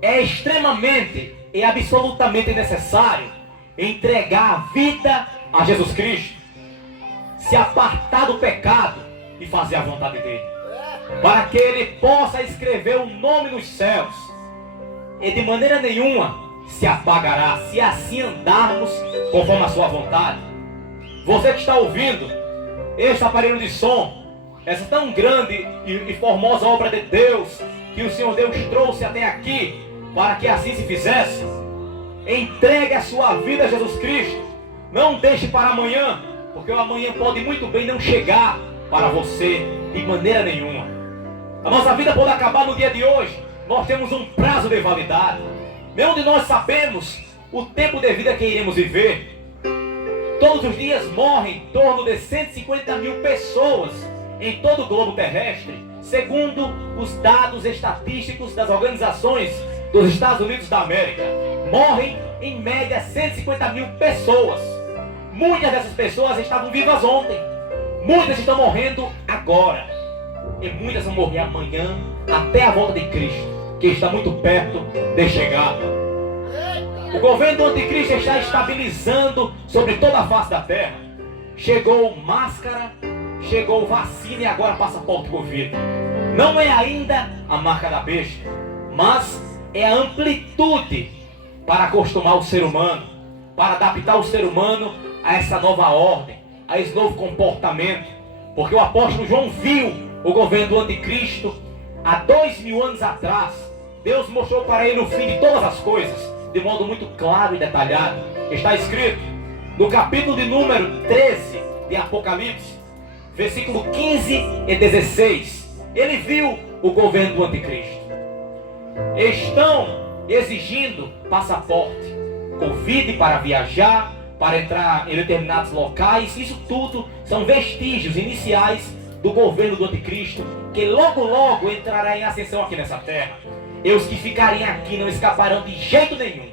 é extremamente e absolutamente necessário entregar a vida a Jesus Cristo, se apartar do pecado e fazer a vontade dele, para que ele possa escrever o nome nos céus, e de maneira nenhuma se apagará, se assim andarmos conforme a sua vontade. Você que está ouvindo este aparelho de som, essa tão grande e formosa obra de Deus, que o Senhor Deus trouxe até aqui, para que assim se fizesse, entregue a sua vida a Jesus Cristo. Não deixe para amanhã, porque o amanhã pode muito bem não chegar para você de maneira nenhuma. A nossa vida pode acabar no dia de hoje. Nós temos um prazo de validade. Nenhum de nós sabemos o tempo de vida que iremos viver. Todos os dias morrem em torno de 150 mil pessoas em todo o globo terrestre, segundo os dados estatísticos das organizações dos Estados Unidos da América. Morrem em média 150 mil pessoas. Muitas dessas pessoas estavam vivas ontem, muitas estão morrendo agora, e muitas vão morrer amanhã, até a volta de Cristo, que está muito perto de chegar. O governo do anticristo está estabilizando sobre toda a face da terra. Chegou máscara, chegou vacina e agora passaporte Covid. Não é ainda a marca da besta, mas é a amplitude para acostumar o ser humano, para adaptar o ser humano a essa nova ordem, a esse novo comportamento. Porque o apóstolo João viu o governo do anticristo há 2000 anos atrás. Deus mostrou para ele o fim de todas as coisas de modo muito claro e detalhado. Está escrito no capítulo de número 13 de Apocalipse, versículo 15 e 16. Ele viu o governo do anticristo. Estão exigindo passaporte Covid para viajar, para entrar em determinados locais. Isso tudo são vestígios iniciais do governo do anticristo, que logo logo entrará em ascensão aqui nessa terra. E os que ficarem aqui não escaparão de jeito nenhum.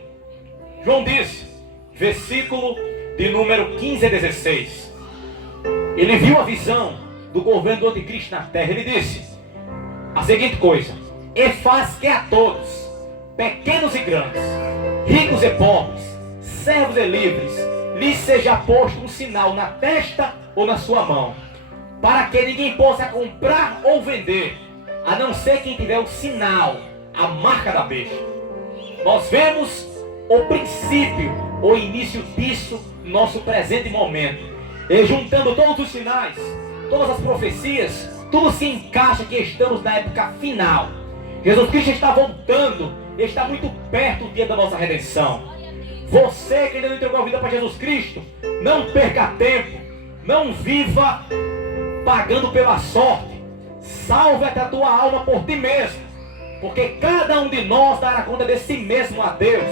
João disse, versículo de número 15 a 16. Ele viu a visão do governo do anticristo na terra. Ele disse a seguinte coisa: e faz que a todos, pequenos e grandes, ricos e pobres, servos e livres, lhes seja posto um sinal na testa ou na sua mão, para que ninguém possa comprar ou vender, a não ser quem tiver o sinal, a marca da besta. Nós vemos o princípio, o início disso, no nosso presente momento. E juntando todos os sinais, todas as profecias, tudo se encaixa que estamos na época final. Jesus Cristo está voltando, está muito perto o dia da nossa redenção. Você que ainda não entregou a vida para Jesus Cristo, não perca tempo, não viva pagando pela sorte. Salve a tua alma por ti mesmo, porque cada um de nós dará conta de si mesmo a Deus.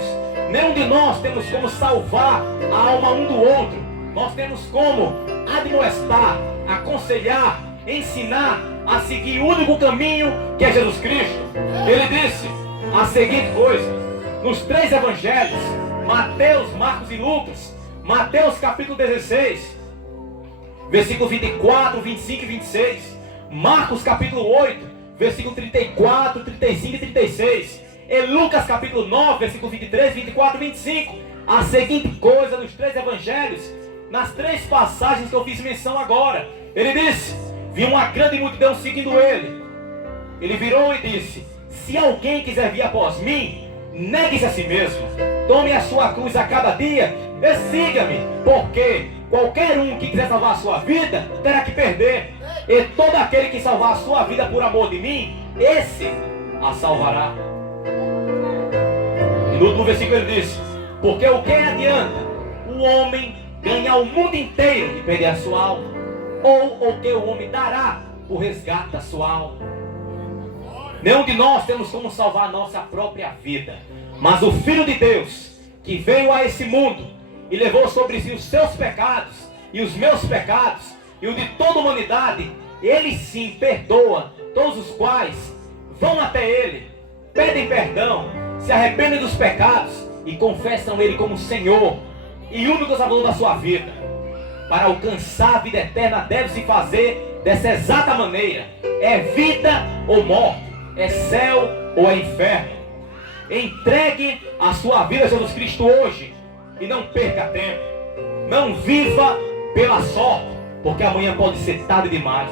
Nenhum de nós temos como salvar a alma um do outro. Nós temos como admoestar, aconselhar, ensinar a seguir o único caminho, que é Jesus Cristo. Ele disse a seguinte coisa nos 3 evangelhos, Mateus, Marcos e Lucas. Mateus capítulo 16, versículo 24, 25 e 26. Marcos capítulo 8, versículo 34, 35 e 36. E Lucas capítulo 9, versículo 23, 24 e 25. A seguinte coisa nos 3 evangelhos, nas 3 passagens que eu fiz menção agora. Ele disse: vi uma grande multidão seguindo ele. Ele virou e disse: se alguém quiser vir após mim, negue-se a si mesmo, tome a sua cruz a cada dia e siga-me, porque qualquer um que quiser salvar a sua vida, terá que perder, e todo aquele que salvar a sua vida por amor de mim, esse a salvará. E no último versículo ele disse: porque o que adianta o homem ganhar o mundo inteiro e perder a sua alma? Ou o que o homem dará o resgate da sua alma. Nenhum de nós temos como salvar a nossa própria vida, mas o Filho de Deus, que veio a esse mundo e levou sobre si os seus pecados e os meus pecados e o de toda a humanidade, Ele sim perdoa todos os quais vão até Ele, pedem perdão, se arrependem dos pecados e confessam Ele como Senhor e único Salvador da sua vida. Para alcançar a vida eterna deve-se fazer dessa exata maneira: é vida ou morte, é céu ou é inferno. Entregue a sua vida a Jesus Cristo hoje e não perca tempo. Não viva pela sorte, porque amanhã pode ser tarde demais.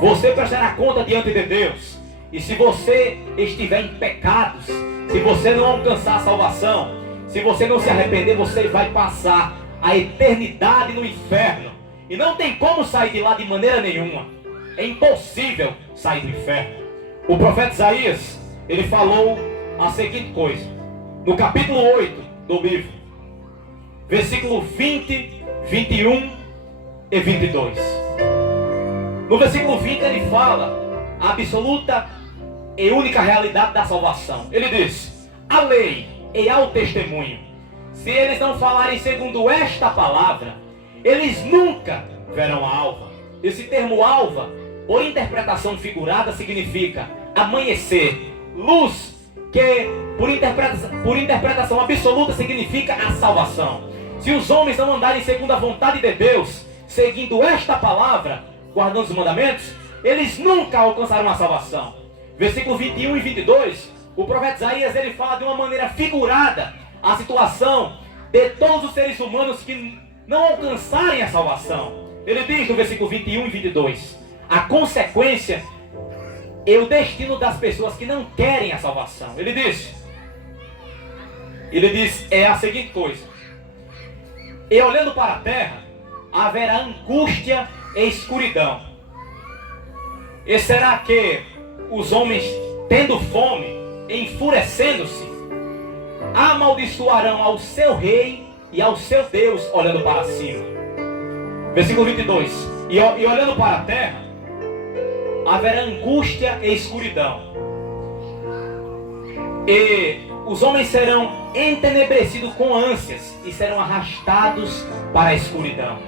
Você prestará conta diante de Deus. E se você estiver em pecados, se você não alcançar a salvação, se você não se arrepender, você vai passar a eternidade no inferno. E não tem como sair de lá de maneira nenhuma. É impossível sair do inferno. O profeta Isaías, ele falou a seguinte coisa, no capítulo 8 do livro, versículo 20, 21 e 22. No versículo 20 ele fala a absoluta e única realidade da salvação. Ele diz: a lei e ao testemunho, se eles não falarem segundo esta palavra, eles nunca verão a alva. Esse termo alva, por interpretação figurada, significa amanhecer, luz, que por interpretação absoluta significa a salvação. Se os homens não andarem segundo a vontade de Deus, seguindo esta palavra, guardando os mandamentos, eles nunca alcançarão a salvação. Versículo 21 e 22, o profeta Isaías, ele fala de uma maneira figurada a situação de todos os seres humanos que não alcançarem a salvação. Ele diz no versículo 21 e 22, a consequência e o destino das pessoas que não querem a salvação. Ele diz é a seguinte coisa: e olhando para a terra, haverá angústia e escuridão. E será que os homens, tendo fome, enfurecendo-se, amaldiçoarão ao seu rei e ao seu Deus, olhando para cima? Versículo 22, e olhando para a terra, haverá angústia e escuridão. E os homens serão entenebrecidos com ânsias e serão arrastados para a escuridão,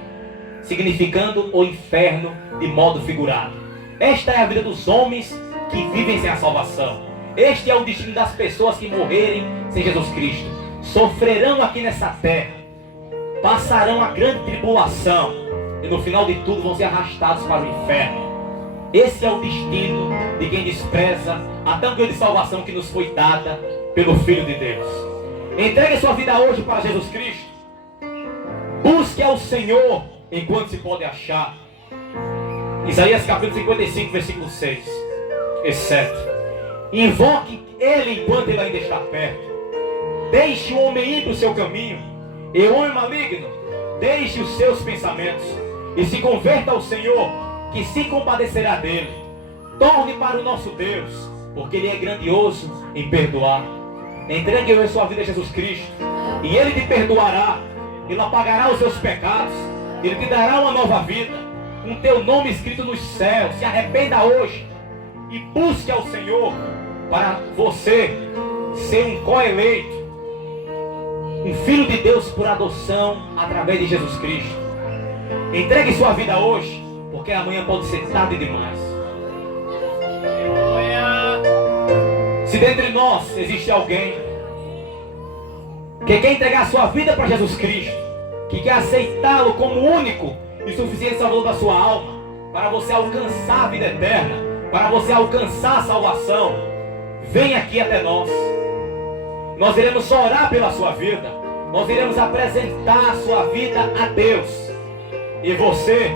significando o inferno de modo figurado. Esta é a vida dos homens que vivem sem a salvação. Este é o destino das pessoas que morrerem sem Jesus Cristo. Sofrerão aqui nessa terra, passarão a grande tribulação e no final de tudo vão ser arrastados para o inferno. Esse é o destino de quem despreza a tão grande salvação que nos foi dada pelo Filho de Deus. Entregue sua vida hoje para Jesus Cristo. Busque ao Senhor enquanto se pode achar. Isaías capítulo 55, versículo 6 e 7. Invoque Ele enquanto Ele ainda está perto. Deixe o homem ir para o seu caminho, e o homem maligno deixe os seus pensamentos, e se converta ao Senhor, que se compadecerá dele. Torne para o nosso Deus, porque Ele é grandioso em perdoar. Entregue a sua vida a Jesus Cristo, e Ele te perdoará. Ele apagará os seus pecados. Ele te dará uma nova vida, com teu nome escrito nos céus. Se arrependa hoje e busque ao Senhor para você ser um coeleito, um filho de Deus por adoção através de Jesus Cristo. Entregue sua vida hoje, porque amanhã pode ser tarde demais. Se dentre nós existe alguém que quer entregar sua vida para Jesus Cristo, que quer aceitá-lo como único e suficiente salvador da sua alma, para você alcançar a vida eterna, para você alcançar a salvação, vem aqui até nós. Nós iremos orar pela sua vida, nós iremos apresentar a sua vida a Deus, e você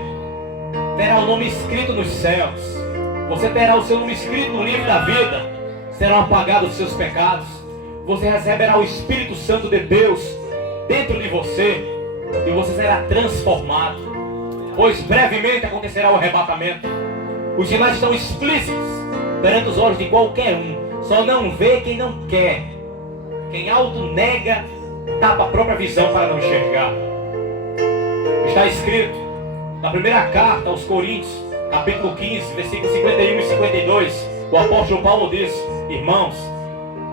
terá o nome escrito nos céus, você terá o seu nome escrito no livro da vida, serão apagados os seus pecados, você receberá o Espírito Santo de Deus dentro de você, e você será transformado, pois brevemente acontecerá o arrebatamento. Os sinais estão explícitos perante os olhos de qualquer um, só não vê quem não quer. Quem auto-nega, tapa a própria visão para não enxergar. Está escrito na primeira carta aos Coríntios, capítulo 15, versículos 51 e 52, o apóstolo Paulo diz: irmãos,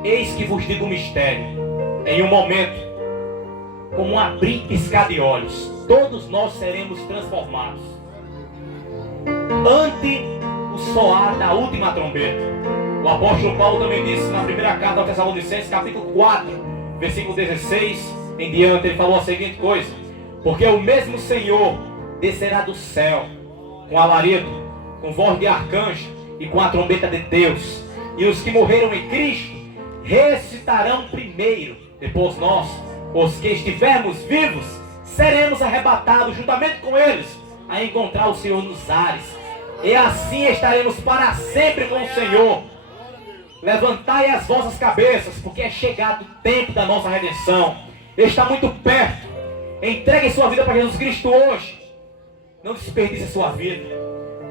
eis que vos digo um mistério, em um momento, como um abrir e piscar de olhos, todos nós seremos transformados, ante o soar da última trombeta. O apóstolo Paulo também disse na primeira carta aos Tessalonicenses, capítulo 4, versículo 16 em diante, ele falou a seguinte coisa: porque o mesmo Senhor descerá do céu com alarido, com voz de arcanjo e com a trombeta de Deus, e os que morreram em Cristo ressuscitarão primeiro. Depois nós, os que estivermos vivos, seremos arrebatados juntamente com eles a encontrar o Senhor nos ares, e assim estaremos para sempre com o Senhor. Levantai as vossas cabeças, porque é chegado o tempo da nossa redenção. Ele está muito perto. Entregue sua vida para Jesus Cristo hoje. Não desperdice a sua vida,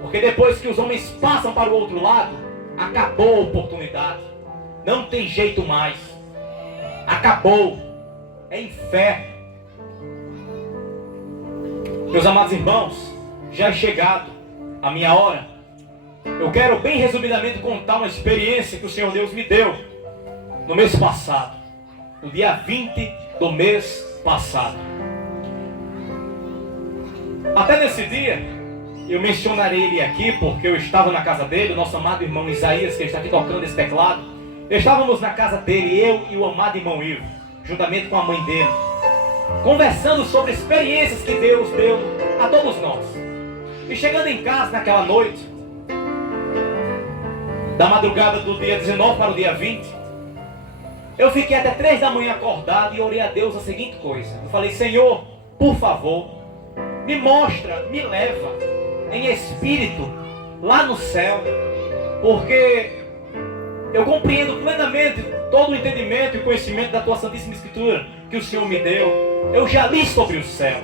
porque depois que os homens passam para o outro lado, acabou a oportunidade. Não tem jeito mais. Acabou. É inferno. Meus amados irmãos, já é chegado a minha hora. Eu quero bem resumidamente contar uma experiência que o Senhor Deus me deu no mês passado, no dia 20 do mês passado. Até nesse dia, eu mencionarei ele aqui porque eu estava na casa dele, o nosso amado irmão Isaías, que está aqui tocando esse teclado. Estávamos na casa dele, eu e o amado irmão Ivo, juntamente com a mãe dele, conversando sobre experiências que Deus deu a todos nós. E chegando em casa naquela noite, da madrugada do dia 19 para o dia 20, eu fiquei até 3 da manhã acordado e orei a Deus a seguinte coisa. Eu falei: Senhor, por favor, me mostra, me leva em espírito lá no céu, porque eu compreendo plenamente todo o entendimento e conhecimento da Tua Santíssima Escritura que o Senhor me deu. Eu já li sobre o céu,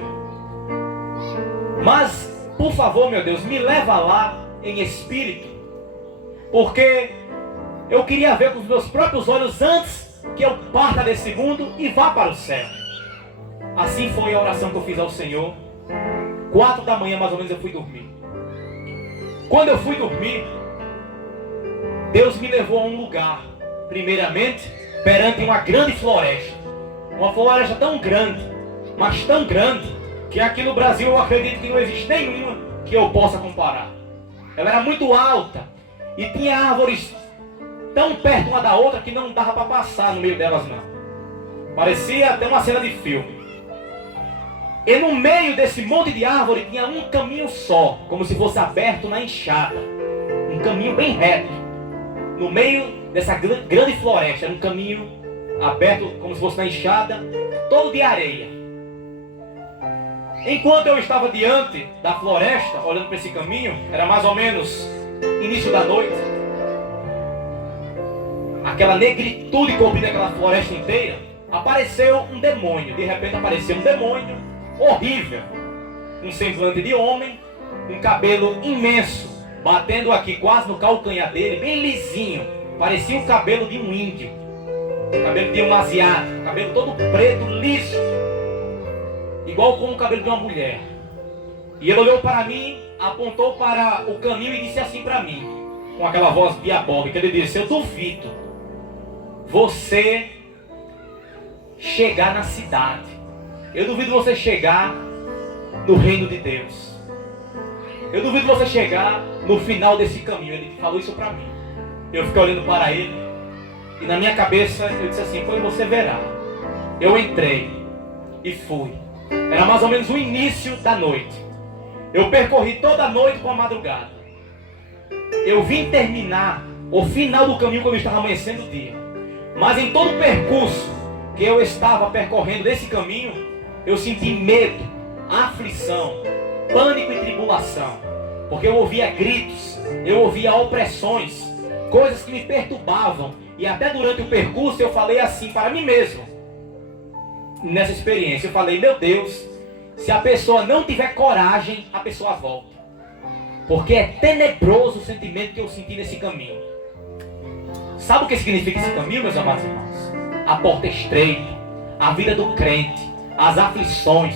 mas por favor, meu Deus, me leva lá em espírito, porque eu queria ver com os meus próprios olhos antes que eu parta desse mundo e vá para o céu. Assim foi a oração que eu fiz ao Senhor. 4 da manhã mais ou menos eu fui dormir. Quando eu fui dormir, Deus me levou a um lugar, primeiramente perante uma grande floresta. Uma floresta tão grande, mas tão grande, que aqui no Brasil eu acredito que não existe nenhuma que eu possa comparar. Ela era muito alta e tinha árvores tão perto uma da outra que não dava para passar no meio delas não. Parecia até uma cena de filme. E no meio desse monte de árvore tinha um caminho só, como se fosse aberto na enxada. Um caminho bem reto. No meio dessa grande floresta, era um caminho aberto como se fosse na enxada, todo de areia. Enquanto eu estava diante da floresta, olhando para esse caminho, era mais ou menos início da noite. Aquela negritude cobrindo aquela floresta inteira, apareceu um demônio. De repente apareceu um demônio horrível, um semblante de homem, um cabelo imenso, batendo aqui quase no calcanhar dele, bem lisinho. Parecia o cabelo de um índio, cabelo de um asiático, cabelo todo preto, liso, igual como o cabelo de uma mulher. E ele olhou para mim, apontou para o caminho e disse assim para mim, com aquela voz diabólica, ele disse: eu duvido você chegar na cidade. Eu duvido você chegar no reino de Deus. Eu duvido você chegar no final desse caminho. Ele falou isso para mim. Eu fiquei olhando para ele e na minha cabeça eu disse assim: pois você verá. Eu entrei e fui. Era mais ou menos o início da noite. Eu percorri toda a noite com a madrugada. Eu vim terminar o final do caminho quando estava amanhecendo o dia. Mas em todo o percurso que eu estava percorrendo desse caminho, eu senti medo, aflição, pânico e tribulação. Porque eu ouvia gritos, eu ouvia opressões, coisas que me perturbavam. E até durante o percurso eu falei assim para mim mesmo. Nessa experiência eu falei: meu Deus, se a pessoa não tiver coragem, a pessoa volta. Porque é tenebroso o sentimento que eu senti nesse caminho. Sabe o que significa esse caminho, meus amados irmãos? A porta estreita, a vida do crente, as aflições.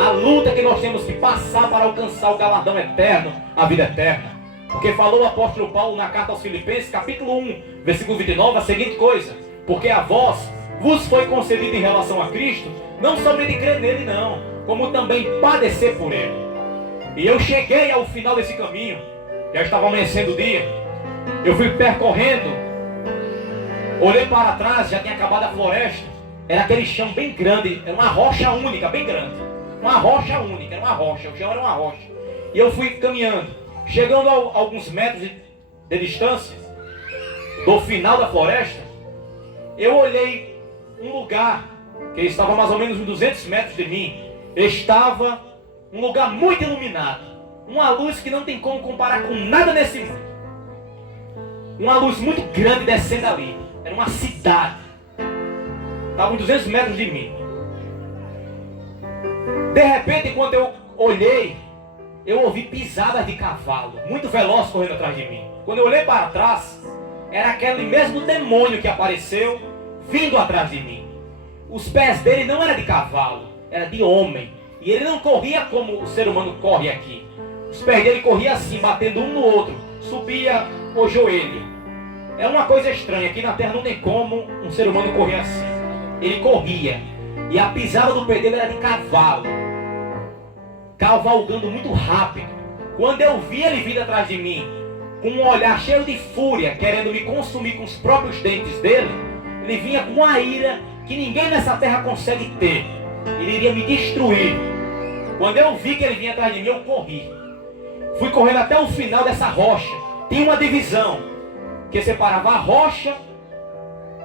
a luta que nós temos que passar para alcançar o galardão eterno, a vida eterna. Porque falou o apóstolo Paulo na carta aos Filipenses, capítulo 1, versículo 29, a seguinte coisa: porque a vós vos foi concedido em relação a Cristo, não somente crer nele não, como também padecer por ele. E eu cheguei ao final desse caminho, já estava amanhecendo o dia, eu fui percorrendo, olhei para trás, já tinha acabado a floresta, era aquele chão bem grande, era uma rocha única, bem grande, uma rocha única, era uma rocha, o chão era uma rocha, e eu fui caminhando, chegando a alguns metros de distância do final da floresta, eu olhei um lugar que estava mais ou menos uns 200 metros de mim, estava um lugar muito iluminado, uma luz que não tem como comparar com nada nesse mundo, uma luz muito grande descendo ali, era uma cidade, estava uns 200 metros de mim. De repente, quando eu olhei, eu ouvi pisadas de cavalo, muito veloz correndo atrás de mim. Quando eu olhei para trás, era aquele mesmo demônio que apareceu, vindo atrás de mim. Os pés dele não eram de cavalo, era de homem. E ele não corria como o ser humano corre aqui. Os pés dele corriam assim, batendo um no outro, subia o joelho. É uma coisa estranha, aqui na terra não tem como um ser humano correr assim. Ele corria, e a pisada do pé dele era de cavalo, cavalgando muito rápido. Quando eu vi ele vindo atrás de mim, com um olhar cheio de fúria, querendo me consumir com os próprios dentes dele, ele vinha com uma ira que ninguém nessa terra consegue ter. Ele iria me destruir. Quando eu vi que ele vinha atrás de mim, eu corri. Fui correndo até o final dessa rocha. Tinha uma divisão que separava a rocha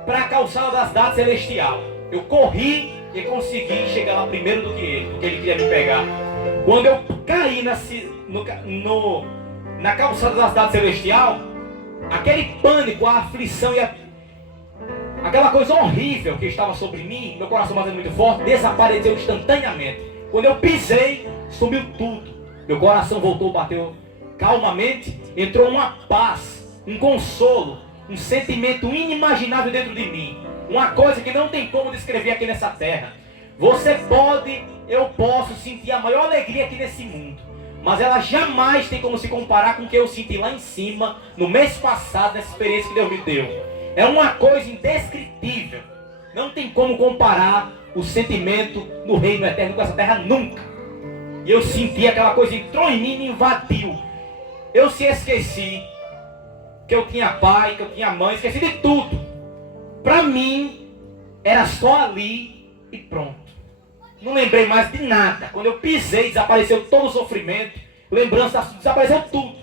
para a calçada das dadas celestial. Eu corri e consegui chegar lá primeiro do que ele, porque ele queria me pegar. Quando eu caí na calçada das dadas celestial, aquele pânico, a aflição e aquela coisa horrível que estava sobre mim, meu coração batendo muito forte, desapareceu instantaneamente. Quando eu pisei, sumiu tudo. Meu coração voltou, bateu calmamente, entrou uma paz, um consolo, um sentimento inimaginável dentro de mim. Uma coisa que não tem como descrever aqui nessa terra. Você pode, eu posso sentir a maior alegria aqui nesse mundo, mas ela jamais tem como se comparar com o que eu senti lá em cima, no mês passado, nessa experiência que Deus me deu. É uma coisa indescritível. Não tem como comparar o sentimento no reino eterno com essa terra nunca. E eu senti aquela coisa, entrou em mim e me invadiu. Eu se esqueci que eu tinha pai, que eu tinha mãe, esqueci de tudo. Para mim, era só ali e pronto. Não lembrei mais de nada. Quando eu pisei, desapareceu todo o sofrimento. Lembrança, desapareceu tudo.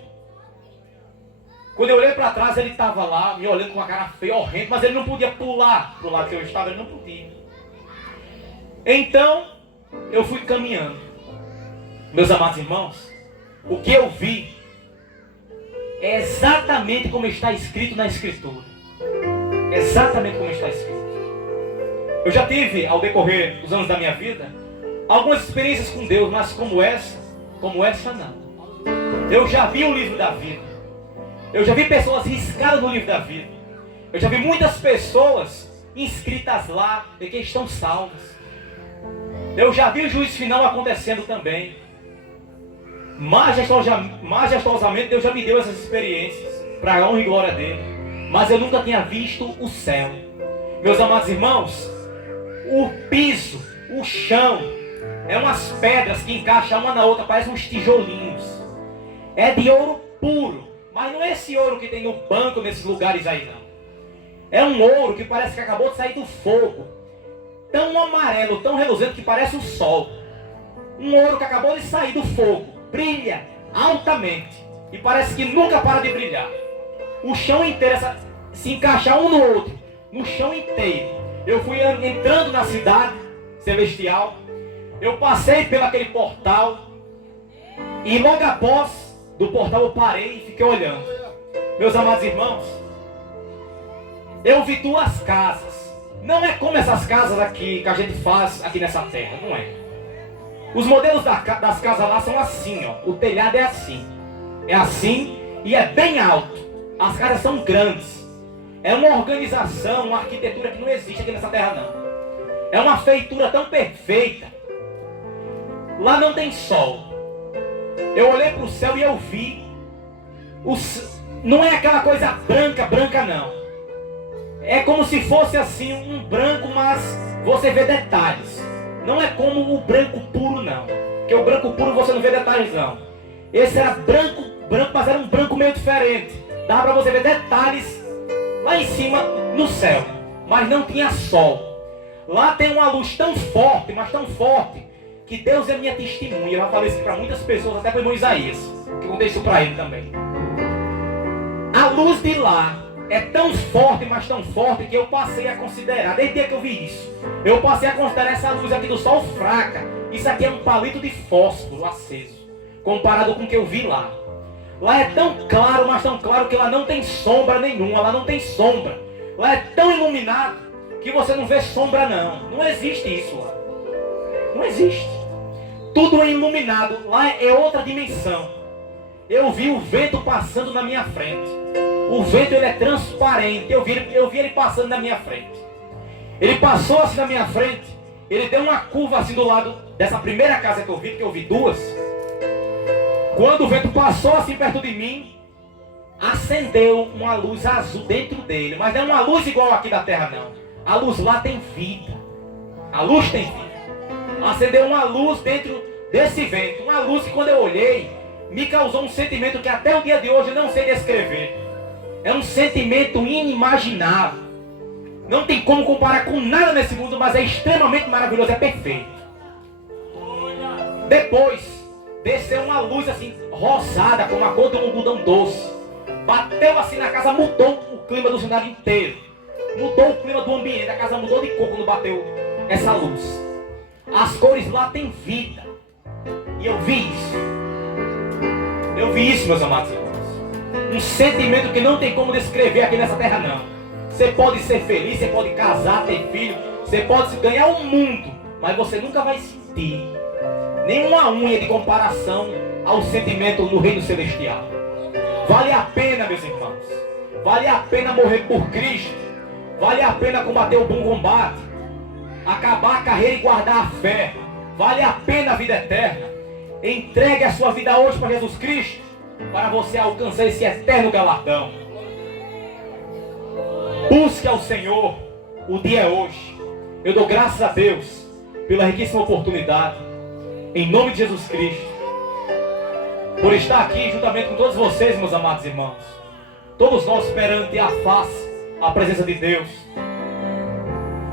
Quando eu olhei para trás, ele estava lá, me olhando com uma cara feia, horrenda, mas ele não podia pular para o lado que eu estava, ele não podia. Então, eu fui caminhando. Meus amados irmãos, o que eu vi é exatamente como está escrito na Escritura. Exatamente como está escrito. Eu já tive, ao decorrer dos anos da minha vida, algumas experiências com Deus, mas como essa não. Eu já vi o livro da vida. Eu já vi pessoas riscadas no livro da vida. Eu já vi muitas pessoas inscritas lá e que estão salvas. Eu já vi o juízo final acontecendo também. Majestosamente Deus já me deu essas experiências para a honra e glória dele. Mas eu nunca tinha visto o céu. Meus amados irmãos, o piso, o chão, é umas pedras que encaixam uma na outra, parecem uns tijolinhos. É de ouro puro. Mas não é esse ouro que tem no banco, nesses lugares aí não. É um ouro que parece que acabou de sair do fogo. Tão amarelo, tão reluzente que parece o sol. Um ouro que acabou de sair do fogo. Brilha altamente. E parece que nunca para de brilhar. O chão inteiro, se encaixar um no outro. No chão inteiro. Eu fui entrando na cidade celestial. Eu passei pelo aquele portal. E logo após do portal eu parei e fiquei olhando. Meus amados irmãos, eu vi duas casas. Não é como essas casas aqui que a gente faz aqui nessa terra, não é. Os modelos das casas lá são assim, ó. O telhado é assim. É assim e é bem alto. As casas são grandes. É uma organização, uma arquitetura que não existe aqui nessa terra não. É uma feitura tão perfeita lá não tem sol. Eu olhei para o céu e eu vi, não é aquela coisa branca, branca não. É como se fosse assim um branco, mas você vê detalhes. Não é como o branco puro não, porque o branco puro você não vê detalhes não. Esse era branco, branco, mas era um branco meio diferente. Dava para você ver detalhes lá em cima no céu, mas não tinha sol. Lá tem uma luz tão forte, mas tão forte, que Deus é minha testemunha. Eu já falei isso para muitas pessoas, até para o irmão Isaías, que eu contei isso para ele também. A luz de lá é tão forte, mas tão forte, que eu passei a considerar, desde o dia que eu vi isso, eu passei a considerar essa luz aqui do sol fraca. Isso aqui é um palito de fósforo aceso, comparado com o que eu vi lá. Lá é tão claro, mas tão claro, que lá não tem sombra nenhuma. Lá não tem sombra. Lá é tão iluminado que você não vê sombra não. Não existe isso lá. Não existe. Tudo é iluminado. Lá é outra dimensão. Eu vi o vento passando na minha frente. O vento, ele é transparente. Eu vi ele passando na minha frente. Ele passou assim na minha frente. Ele deu uma curva assim do lado dessa primeira casa que eu vi duas. Quando o vento passou assim perto de mim, acendeu uma luz azul dentro dele. Mas não é uma luz igual aqui da terra não. A luz lá tem vida. A luz tem vida. Acendeu uma luz dentro desse vento. Uma luz que quando eu olhei, me causou um sentimento que até o dia de hoje eu não sei descrever. É um sentimento inimaginável. Não tem como comparar com nada nesse mundo, mas é extremamente maravilhoso, é perfeito. Depois, desceu uma luz assim, rosada, como a cor de um algodão doce. Bateu assim na casa, mudou o clima do cenário inteiro. Mudou o clima do ambiente, a casa mudou de cor quando bateu essa luz. As cores lá têm vida. E eu vi isso. Eu vi isso, meus amados irmãos. Um sentimento que não tem como descrever aqui nessa terra não. Você pode ser feliz, você pode casar, ter filho, você pode ganhar o mundo, mas você nunca vai sentir nenhuma unha de comparação ao sentimento no reino celestial. Vale a pena, meus irmãos. Vale a pena morrer por Cristo. Vale a pena combater o bom combate, acabar a carreira e guardar a fé. Vale a pena a vida eterna. Entregue a sua vida hoje para Jesus Cristo, para você alcançar esse eterno galardão. Busque ao Senhor, o dia é hoje. Eu dou graças a Deus pela riquíssima oportunidade, em nome de Jesus Cristo, por estar aqui juntamente com todos vocês, meus amados irmãos. Todos nós perante a face, a presença de Deus.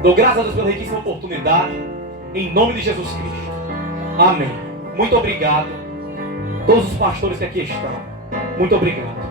Dou graças a Deus pela riquíssima oportunidade, em nome de Jesus Cristo. Amém. Muito obrigado. Todos os pastores que aqui estão, muito obrigado.